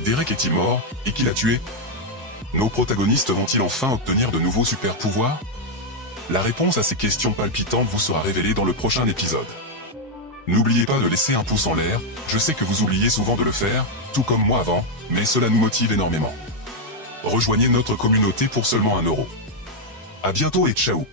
Derek est-il mort, et qui l'a tué? Nos protagonistes vont-ils enfin obtenir de nouveaux super-pouvoirs? La réponse à ces questions palpitantes vous sera révélée dans le prochain épisode. N'oubliez pas de laisser un pouce en l'air, je sais que vous oubliez souvent de le faire, tout comme moi avant, mais cela nous motive énormément. Rejoignez notre communauté pour seulement 1 €. À bientôt et ciao.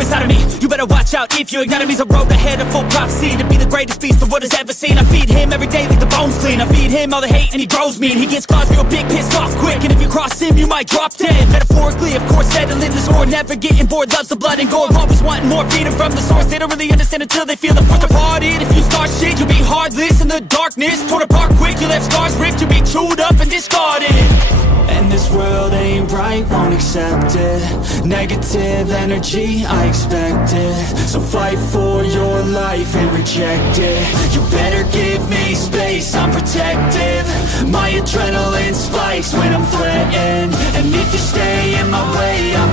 Inside of me, you better watch out if you ignite me's a road ahead of full prophecy to be the greatest beast the world has ever seen. I feed him every day like the bones clean. I feed him all the hate and he grows me, and he gets claws real big, pissed off quick. And if you cross him, you might drop dead. Metaphorically, of course, settling the score, never getting bored, loves the blood and gore, always wanting more, feeding from the source. They don't really understand until they feel the force departed. If you start shit, you'll be heartless in the darkness, torn apart quick. You left scars ripped, you'll be chewed up and discarded. And this world ain't right, won't accept it. Negative energy, I expect it. So fight for your life and reject it. You better give me space, I'm protective. My adrenaline spikes when I'm threatened. And if you stay in my way, I'm